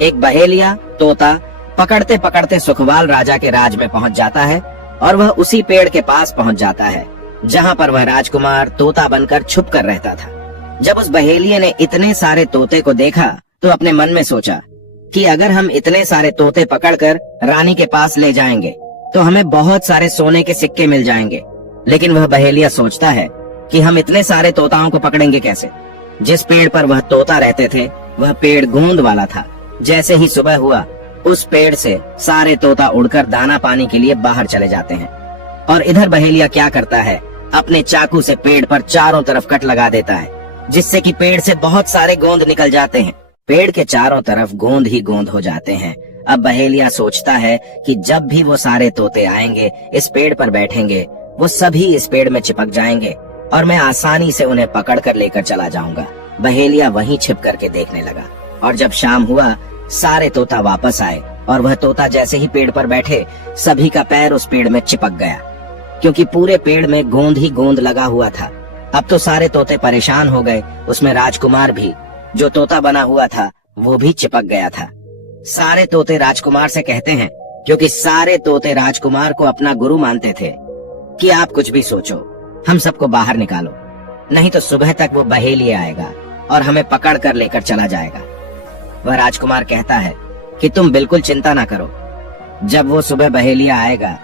एक बहेलिया तोता पकड़ते पकड़ते सुखवाल राजा के राज में पहुंच जाता है और वह उसी पेड़ के पास पहुंच जाता है जहां पर वह राजकुमार तोता बनकर छुप कर रहता था। जब उस बहेलिये ने इतने सारे तोते को देखा तो अपने मन में सोचा कि अगर हम इतने सारे तोते पकड़कर रानी के पास ले जाएंगे तो हमें बहुत सारे सोने के सिक्के मिल जाएंगे। लेकिन वह बहेलिया सोचता है कि हम इतने सारे तोताओं को पकड़ेंगे कैसे। जिस पेड़ पर वह तोता रहते थे वह पेड़ गूंद वाला था। जैसे ही सुबह हुआ उस पेड़ से सारे तोता उड़कर दाना पानी के लिए बाहर चले जाते हैं और इधर बहेलिया क्या करता है, अपने चाकू से पेड़ पर चारों तरफ कट लगा देता है जिससे कि पेड़ से बहुत सारे गोंद निकल जाते हैं। पेड़ के चारों तरफ गोंद ही गोंद हो जाते हैं। अब बहेलिया सोचता है कि जब भी वो सारे तोते आएंगे इस पेड़ पर बैठेंगे वो सभी इस पेड़ में चिपक जाएंगे और मैं आसानी से उन्हें पकड़ कर लेकर चला जाऊंगा। बहेलिया वहीं छिप करके देखने लगा और जब शाम हुआ सारे तोता वापस आए और वह तोता जैसे ही पेड़ पर बैठे सभी का पैर उस पेड़ में चिपक गया क्योंकि पूरे पेड़ में गोंद ही गोंद लगा हुआ था। अब तो सारे तोते परेशान हो गए, उसमें राजकुमार भी जो तोता बना हुआ था वो भी चिपक गया था। सारे तोते राजकुमार से कहते हैं, क्योंकि सारे तोते राजकुमार को अपना गुरु मानते थे, कि आप कुछ भी सोचो, हम सबको बाहर निकालो, नहीं तो सुबह तक वो बहेलिया आएगा और हमें पकड़ कर लेकर चला जाएगा। वह राजकुमार कहता है कि तुम बिल्कुल चिंता ना करो, जब वो सुबह बहेलिया आएगा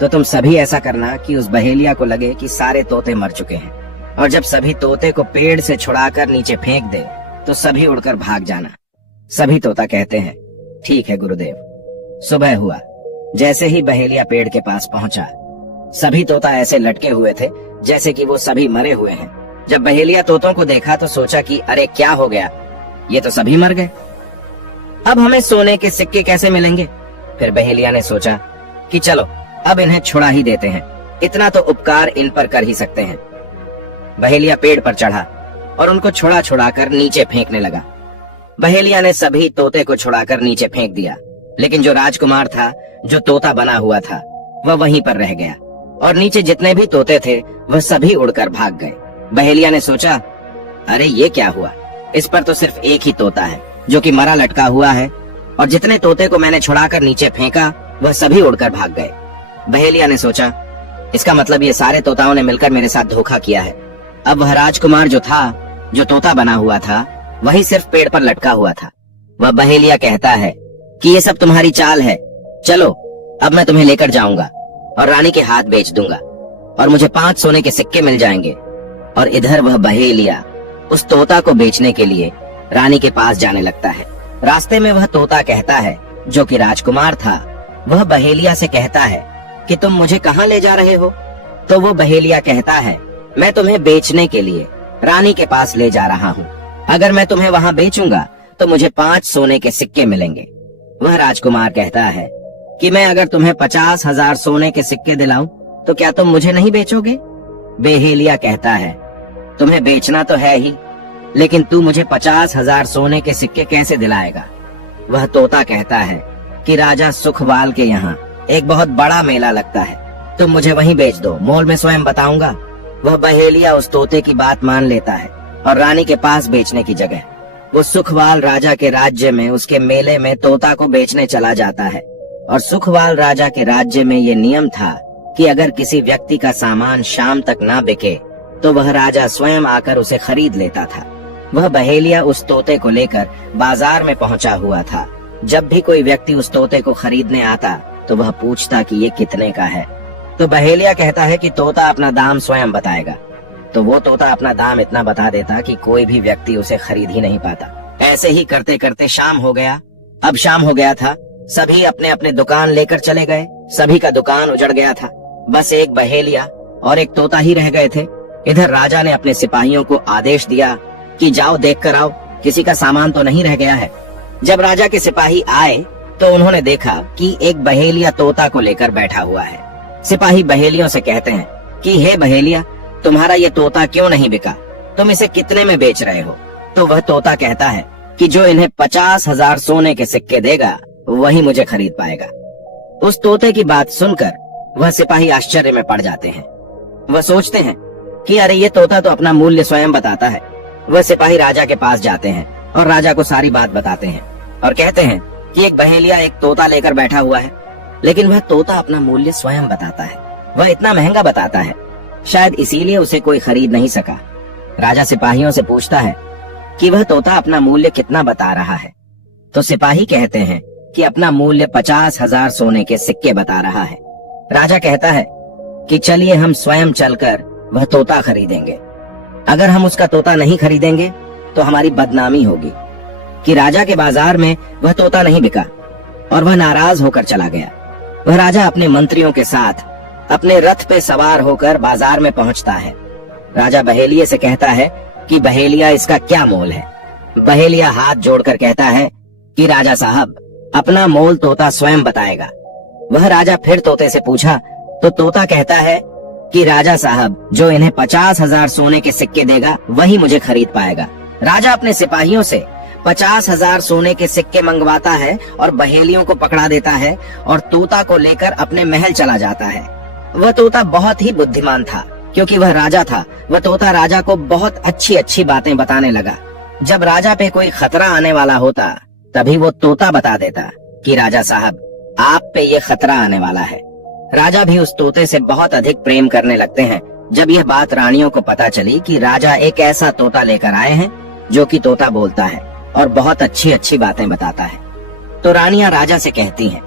तो तुम सभी ऐसा करना कि उस बहेलिया को लगे कि सारे तोते मर चुके हैं, और जब सभी तोते को पेड़ से छुड़ाकर नीचे फेंक दे तो सभी उड़कर भाग जाना। सभी तोता कहते हैं ठीक है गुरुदेव। सुबह हुआ, जैसे ही बहेलिया पेड़ के पास पहुंचा सभी तोता ऐसे लटके हुए थे जैसे कि वो सभी मरे हुए हैं। जब बहेलिया तोतों को देखा तो सोचा कि अरे क्या हो गया, ये तो सभी मर गए, अब हमें सोने के सिक्के कैसे मिलेंगे। फिर बहेलिया ने सोचा कि चलो अब इन्हें छुड़ा ही देते हैं, इतना तो उपकार इन पर कर ही सकते हैं। बहेलिया पेड़ पर चढ़ा और उनको छुड़ा छुड़ा कर नीचे फेंकने लगा। बहेलिया ने सभी तोते को छुड़ाकर नीचे फेंक दिया, लेकिन जो राजकुमार था, जो तोता बना हुआ था, वह वहीं पर रह गया और नीचे जितने भी तोते थे वह सभी उड़कर भाग गए। बहेलिया ने सोचा अरे ये क्या हुआ, इस पर तो सिर्फ एक ही तोता है जो कि मरा लटका हुआ है, और जितने तोते को मैंने छुड़ाकर नीचे फेंका वह सभी उड़कर भाग गए। बहेलिया ने सोचा इसका मतलब ये सारे तोताओं ने मिलकर मेरे साथ धोखा किया है। अब वह राजकुमार जो था, जो तोता बना हुआ था, वही सिर्फ पेड़ पर लटका हुआ था। वह बहेलिया कहता है कि ये सब तुम्हारी चाल है, चलो अब मैं तुम्हें लेकर जाऊंगा और रानी के हाथ बेच दूंगा और मुझे 5 सोने के सिक्के मिल जाएंगे। और इधर वह बहेलिया उस तोता को बेचने के लिए रानी के पास जाने लगता है। रास्ते में वह तोता कहता है, जो कि राजकुमार था, वह बहेलिया से कहता है कि तुम मुझे कहाँ ले जा रहे हो। तो वो बहेलिया कहता है मैं तुम्हें बेचने के लिए रानी के पास ले जा रहा हूँ, अगर मैं तुम्हें वहाँ बेचूंगा तो मुझे 5 सोने के सिक्के मिलेंगे। वह राजकुमार कहता है कि मैं अगर तुम्हें 50,000 सोने के सिक्के दिलाऊं तो क्या तुम मुझे नहीं बेचोगे? बहेलिया कहता है, तुम्हें बेचना तो है ही, लेकिन तू मुझे 50,000 सोने के सिक्के कैसे दिलाएगा? वह तोता कहता है कि राजा सुखवाल के यहाँ एक बहुत बड़ा मेला लगता है, तुम मुझे वहीं बेच दो, मोल में स्वयं बताऊंगा। वह बहेलिया उस तोते की बात मान लेता है और रानी के पास बेचने की जगह वो सुखवाल राजा के राज्य में उसके मेले में तोता को बेचने चला जाता है। और सुखवाल राजा के राज्य में ये नियम था कि अगर किसी व्यक्ति का सामान शाम तक ना बिके तो वह राजा स्वयं आकर उसे खरीद लेता था। वह बहेलिया उस तोते को लेकर बाजार में पहुंचा हुआ था। जब भी कोई व्यक्ति उस तोते को खरीदने आता तो वह पूछता कि ये कितने का है, तो बहेलिया कहता है कि तोता अपना दाम स्वयं बताएगा। तो वो तोता अपना दाम इतना बता देता कि कोई भी व्यक्ति उसे खरीद ही नहीं पाता। ऐसे ही करते करते शाम हो गया। अब शाम हो गया था, सभी अपने अपने दुकान लेकर चले गए। सभी का दुकान उजड़ गया था, बस एक बहेलिया और एक तोता ही रह गए थे। इधर राजा ने अपने सिपाहियों को आदेश दिया कि जाओ देख कर आओ, किसी का सामान तो नहीं रह गया है। जब राजा के सिपाही आए तो उन्होंने देखा कि एक बहेलिया तोता को लेकर बैठा हुआ है। सिपाही बहेलियों से कहते हैं कि हे बहेलिया, तुम्हारा ये तोता क्यों नहीं बिका? तुम इसे कितने में बेच रहे हो? तो वह तोता कहता है कि जो इन्हें 50,000 सोने के सिक्के देगा वही मुझे खरीद पाएगा। उस तोते की बात सुनकर वह सिपाही आश्चर्य में पड़ जाते हैं। वह सोचते हैं कि अरे ये तोता तो अपना मूल्य स्वयं बताता है। वह सिपाही राजा के पास जाते हैं और राजा को सारी बात बताते हैं और कहते हैं कि एक बहेलिया एक तोता लेकर बैठा हुआ है, लेकिन वह तोता अपना मूल्य स्वयं बताता है। वह इतना महंगा बताता है, शायद इसीलिए उसे कोई खरीद नहीं सका। राजा सिपाहियों से पूछता है कि वह तोता अपना मूल्य कितना बता रहा है। तो सिपाही कहते हैं कि अपना मूल्य 50,000 सोने के सिक्के बता रहा है। राजा कहता है कि चलिए हम स्वयं चलकर वह तोता खरीदेंगे। अगर हम उसका तोता नहीं खरीदेंगे तो हमारी बदनामी होगी कि राजा के बाजार में वह तोता नहीं बिका। और वह नाराज होकर चला गया। वह राजा अपने मंत्रियों के साथ अपने रथ पे सवार होकर बाजार में पहुंचता है। राजा बहेलिये से कहता है कि बहेलिया, इसका क्या मोल है? बहेलिया हाथ जोड़कर कहता है कि राजा साहब, अपना मोल तोता स्वयं बताएगा। वह राजा फिर तोते से पूछा तो तोता कहता है कि राजा साहब, जो इन्हें 50,000 सोने के सिक्के देगा वही मुझे खरीद पाएगा। राजा अपने सिपाहियों से 50,000 सोने के सिक्के मंगवाता है और बहेलियों को पकड़ा देता है और तोता को लेकर अपने महल चला जाता है। वह तोता बहुत ही बुद्धिमान था, क्योंकि वह राजा था। वह तोता राजा को बहुत अच्छी अच्छी बातें बताने लगा। जब राजा पे कोई खतरा आने वाला होता तभी वो तोता बता देता कि राजा साहब, आप पे ये खतरा आने वाला है। राजा भी उस तोते से बहुत अधिक प्रेम करने लगते हैं। जब यह बात रानियों को पता चली कि राजा एक ऐसा तोता लेकर आए हैं जो कि तोता बोलता है और बहुत अच्छी अच्छी बातें बताता है, तो रानियां राजा से कहती हैं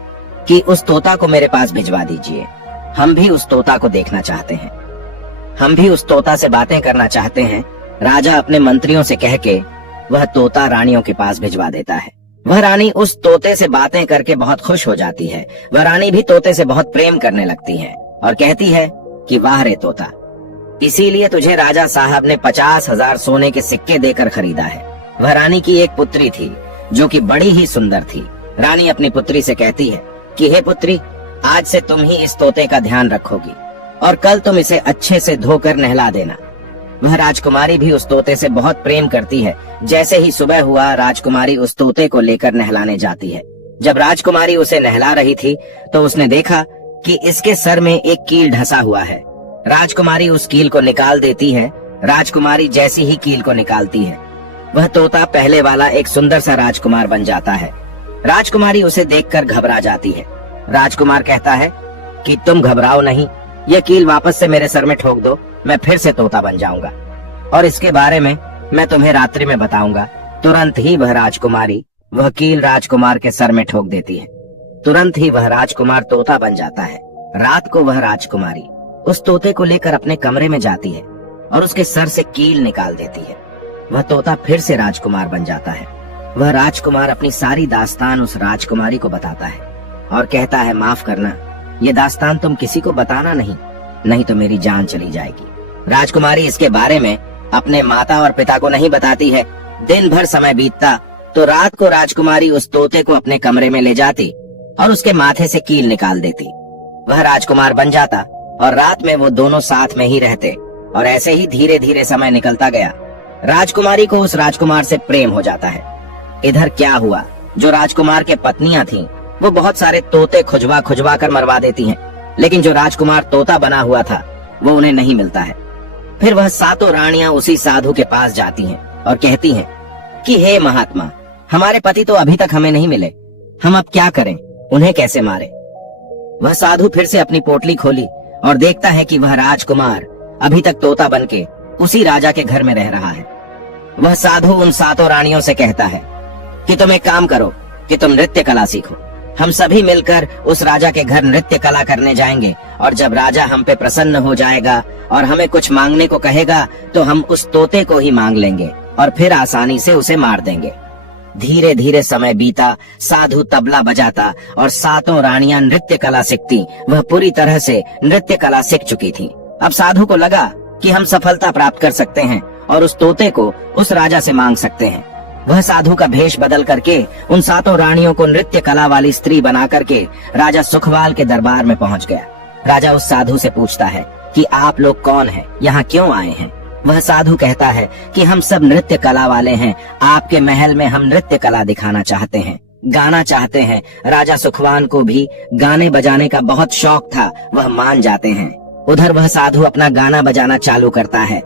कि उस तोता को मेरे पास भिजवा दीजिए। हम भी उस तोता को देखना चाहते हैं, हम भी उस तोता से बातें करना चाहते हैं। राजा अपने मंत्रियों से कह के वह तोता रानियों के पास भिजवा देता है। वह रानी उस तोते से बातें करके बहुत खुश हो जाती है। वह रानी भी तोते से बहुत प्रेम करने लगती है और कहती है कि वाह रे तोता, इसीलिए तुझे राजा साहब ने 50,000 सोने के सिक्के देकर खरीदा है। वह रानी की एक पुत्री थी जो कि बड़ी ही सुंदर थी। रानी अपनी पुत्री से कहती है कि हे पुत्री, आज से तुम ही इस तोते का ध्यान रखोगी और कल तुम इसे अच्छे से धोकर नहला देना। वह राजकुमारी भी उस तोते से बहुत प्रेम करती है। जैसे ही सुबह हुआ, राजकुमारी उस तोते को लेकर नहलाने जाती है। जब राजकुमारी उसे नहला रही थी तो उसने देखा कि इसके सर में एक कील ढसा हुआ है। राजकुमारी उस कील को निकाल देती है। राजकुमारी जैसी ही कील को निकालती है, वह तोता पहले वाला एक सुंदर सा राजकुमार बन जाता है। राजकुमारी उसे देखकर घबरा जाती है। राजकुमार कहता है कि तुम घबराओ नहीं, यह कील वापस से मेरे सर में ठोक दो, मैं फिर से तोता बन जाऊंगा और इसके बारे में मैं तुम्हें रात्रि में बताऊंगा। तुरंत ही वह राजकुमारी वह कील राजकुमार के सर में ठोक देती है। तुरंत ही वह राजकुमार तोता बन जाता है। रात को वह राजकुमारी उस तोते को लेकर अपने कमरे में जाती है और उसके सर से कील निकाल देती है। वह तोता फिर से राजकुमार बन जाता है। वह राजकुमार अपनी सारी दास्तान उस राजकुमारी को बताता है और कहता है, माफ करना, ये दास्तान तुम किसी को बताना नहीं तो मेरी जान चली जाएगी। राजकुमारी इसके बारे में अपने माता और पिता को नहीं बताती है। दिन भर समय बीतता तो रात को राजकुमारी उस तोते को अपने कमरे में ले जाती और उसके माथे से कील निकाल देती। वह राजकुमार बन जाता और रात में वो दोनों साथ में ही रहते। और ऐसे ही धीरे धीरे समय निकलता गया। राजकुमारी को उस राजकुमार से प्रेम हो जाता है। इधर क्या हुआ, जो राजकुमार के पत्नियां थीं, वो बहुत सारे तोते खुजवा खुजवा कर मरवा देती हैं, लेकिन जो राजकुमार तोता बना हुआ था वो उन्हें नहीं मिलता है। फिर वह सातों रानियां उसी साधु के पास जाती हैं और कहती हैं कि हे महात्मा, हमारे पति तो अभी तक हमें नहीं मिले, हम अब क्या करें, उन्हें कैसे मारे। वह साधु फिर से अपनी पोटली खोली और देखता है कि वह राजकुमार अभी तक तोता बनके उसी राजा के घर में रह रहा है। वह साधु उन सातों रानियों से कहता है कि तुम एक काम करो कि तुम नृत्य कला सीखो। हम सभी मिलकर उस राजा के घर नृत्य कला करने जाएंगे और जब राजा हम पे प्रसन्न हो जाएगा और हमें कुछ मांगने को कहेगा तो हम उस तोते को ही मांग लेंगे और फिर आसानी से उसे मार देंगे। धीरे धीरे समय बीता, साधु तबला बजाता और सातों रानियां नृत्य कला सीखती। वह पूरी तरह से नृत्य कला सीख चुकी थी। अब साधु को लगा कि हम सफलता प्राप्त कर सकते हैं और उस तोते को उस राजा से मांग सकते हैं। वह साधु का भेष बदल करके उन सातों रानियों को नृत्य कला वाली स्त्री बना करके राजा सुखवाल के दरबार में पहुंच गया। राजा उस साधु से पूछता है कि आप लोग कौन हैं, यहाँ क्यों आए हैं। वह साधु कहता है कि हम सब नृत्य कला वाले हैं, आपके महल में हम नृत्य कला दिखाना चाहते हैं, गाना चाहते हैं। राजा सुखवान को भी गाने बजाने का बहुत शौक था, वह मान जाते हैं। उधर वह साधु अपना गाना बजाना चालू करता है।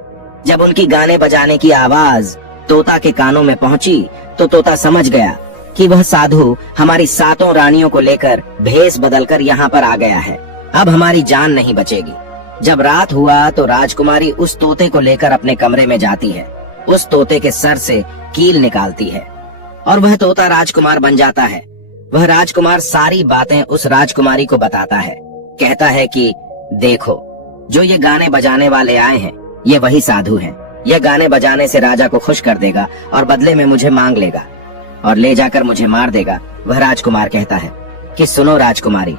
जब उनकी गाने बजाने की आवाज तोता के कानों में पहुंची तो तोता समझ गया कि वह साधु हमारी सातों रानियों को लेकर भेष बदलकर यहाँ पर आ गया है, अब हमारी जान नहीं बचेगी। जब रात हुआ तो राजकुमारी उस तोते को लेकर अपने कमरे में जाती है। उस तोते के सर से कील निकालती है और वह तोता राजकुमार बन जाता है। वह राजकुमार सारी बातें उस राजकुमारी को बताता है। कहता है कि देखो, जो ये गाने बजाने वाले आए हैं ये वही साधु हैं। यह गाने बजाने से राजा को खुश कर देगा और बदले में मुझे मांग लेगा और ले जाकर मुझे मार देगा। वह राजकुमार कहता है कि सुनो राजकुमारी,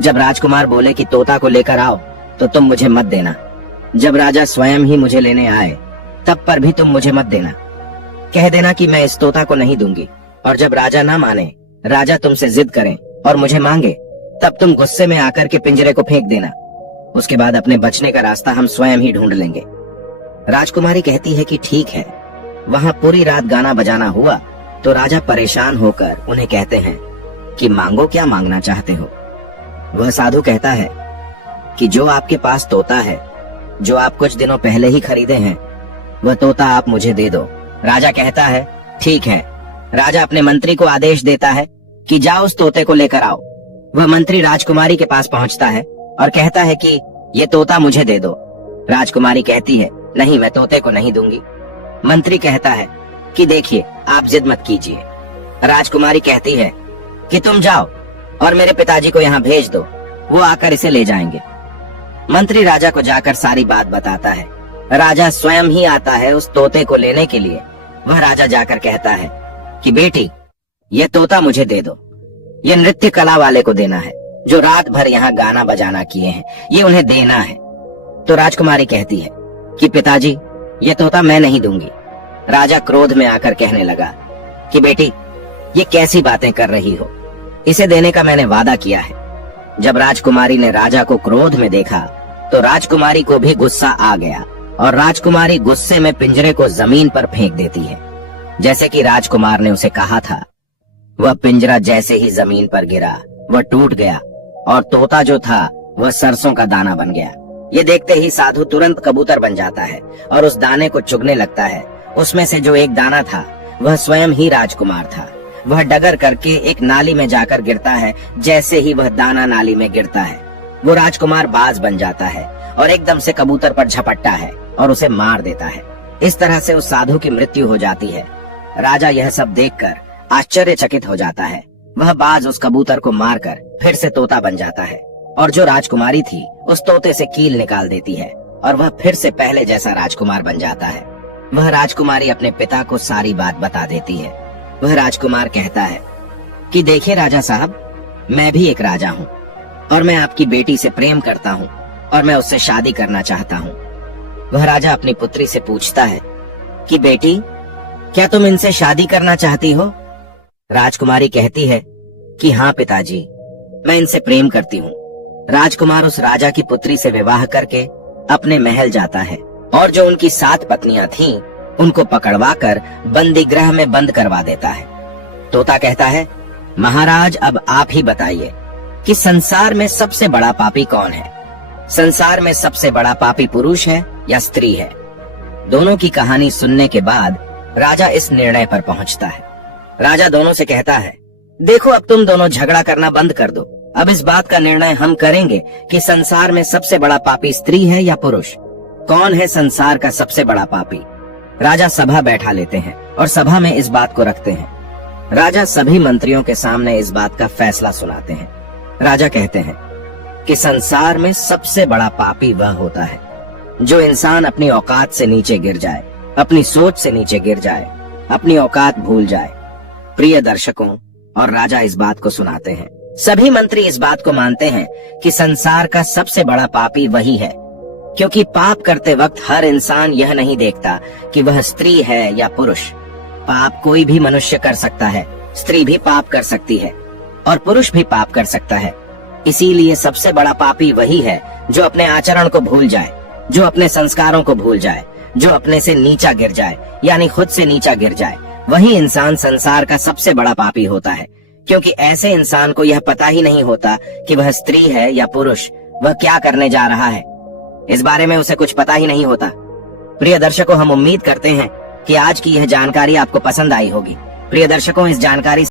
जब राजकुमार बोले कि तोता को लेकर आओ तो तुम मुझे मत देना। जब राजा स्वयं ही मुझे लेने आए तब पर भी तुम मुझे मत देना। कह देना कि मैं इस तोता को नहीं दूंगी और जब राजा ना माने, राजा तुमसे जिद करें और मुझे मांगे, तब तुम गुस्से में आकर के पिंजरे को फेंक देना। उसके बाद अपने बचने का रास्ता हम स्वयं ही ढूंढ लेंगे। राजकुमारी कहती है कि ठीक है। वहां पूरी रात गाना बजाना हुआ तो राजा परेशान होकर उन्हें कहते हैं कि मांगो, क्या मांगना चाहते हो। वह साधु कहता है कि जो आपके पास तोता है, जो आप कुछ दिनों पहले ही खरीदे हैं, वह तोता आप मुझे दे दो। राजा कहता है ठीक है। राजा अपने मंत्री को आदेश देता है कि जाओ उस तोते को लेकर आओ। वह मंत्री राजकुमारी के पास पहुंचता है और कहता है कि ये तोता मुझे दे दो। राजकुमारी कहती है नहीं, मैं तोते को नहीं दूंगी। मंत्री कहता है कि देखिए, आप जिद मत कीजिए। राजकुमारी कहती है कि तुम जाओ और मेरे पिताजी को यहाँ भेज दो, वो आकर इसे ले जाएंगे। मंत्री राजा को जाकर सारी बात बताता है। राजा स्वयं ही आता है उस तोते को लेने के लिए। वह राजा जाकर कहता है कि बेटी, ये तोता मुझे दे दो। ये नृत्य कला वाले को देना है जो रात भर यहाँ गाना बजाना किए हैं, ये उन्हें देना है। तो राजकुमारी कहती है कि पिताजी, ये तोता मैं नहीं दूंगी। राजा क्रोध में आकर कहने लगा कि बेटी, ये कैसी बातें कर रही हो, इसे देने का मैंने वादा किया है। जब राजकुमारी ने राजा को क्रोध में देखा तो राजकुमारी को भी गुस्सा आ गया और राजकुमारी गुस्से में पिंजरे को जमीन पर फेंक देती है। जैसे कि राजकुमार ने उसे कहा था, वह पिंजरा जैसे ही जमीन पर गिरा वह टूट गया और तोता जो था वह सरसों का दाना बन गया। ये देखते ही साधु तुरंत कबूतर बन जाता है और उस दाने को चुगने लगता है। उसमें से जो एक दाना था वह स्वयं ही राजकुमार था। वह डगर करके एक नाली में जाकर गिरता है। जैसे ही वह दाना नाली में गिरता है वो राजकुमार बाज बन जाता है और एकदम से कबूतर पर झपटता है और उसे मार देता है। इस तरह से उस साधु की मृत्यु हो जाती है। राजा यह सब देखकर आश्चर्यचकित हो जाता है। वह बाज उस कबूतर को मारकर फिर से तोता बन जाता है और जो राजकुमारी थी उस तोते से कील निकाल देती है और वह फिर से पहले जैसा राजकुमार बन जाता है। वह राजकुमारी अपने पिता को सारी बात बता देती है। वह राजकुमार कहता है कि देखिए राजा साहब, मैं भी एक राजा हूँ और मैं आपकी बेटी से प्रेम करता हूँ और मैं उससे शादी करना चाहता हूँ। वह राजा अपनी पुत्री से पूछता है कि बेटी, क्या तुम इनसे शादी करना चाहती हो। राजकुमारी कहती है कि हाँ पिताजी, मैं इनसे प्रेम करती हूँ। राजकुमार उस राजा की पुत्री से विवाह करके अपने महल जाता है और जो उनकी 7 पत्नियां थीं, उनको पकड़वाकर बंदी गृह में बंद करवा देता है। तोता कहता है, महाराज अब आप ही बताइए कि संसार में सबसे बड़ा पापी कौन है? संसार में सबसे बड़ा पापी पुरुष है या स्त्री है? दोनों की कहानी सुनने के बाद राजा इस निर्णय पर पहुंचता है। राजा दोनों से कहता है, देखो अब तुम दोनों झगड़ा करना बंद कर दो। अब इस बात का निर्णय हम करेंगे कि संसार में सबसे बड़ा पापी स्त्री है या पुरुष। कौन है संसार का सबसे बड़ा पापी? राजा सभा बैठा लेते हैं और सभा में इस बात को रखते हैं। राजा सभी मंत्रियों के सामने इस बात का फैसला सुनाते हैं। राजा कहते हैं कि संसार में सबसे बड़ा पापी वह होता है जो इंसान अपनी औकात से नीचे गिर जाए, अपनी सोच से नीचे गिर जाए, अपनी औकात भूल जाए। प्रिय दर्शकों, और राजा इस बात को सुनाते हैं। सभी मंत्री इस बात को मानते हैं कि संसार का सबसे बड़ा पापी वही है, क्योंकि पाप करते वक्त हर इंसान यह नहीं देखता कि वह स्त्री है या पुरुष। पाप कोई भी मनुष्य कर सकता है, स्त्री भी पाप कर सकती है और पुरुष भी पाप कर सकता है। इसीलिए सबसे बड़ा पापी वही है जो अपने आचरण को भूल जाए, जो अपने संस्कारों को भूल जाए, जो अपने से नीचा गिर जाए, यानी खुद से नीचा गिर जाए। वही इंसान संसार का सबसे बड़ा पापी होता है, क्योंकि ऐसे इंसान को यह पता ही नहीं होता कि वह स्त्री है या पुरुष, वह क्या करने जा रहा है। इस बारे में उसे कुछ पता ही नहीं होता। प्रिय दर्शकों, हम उम्मीद करते हैं कि आज की यह जानकारी आपको पसंद आई होगी। प्रिय दर्शकों, इस जानकारी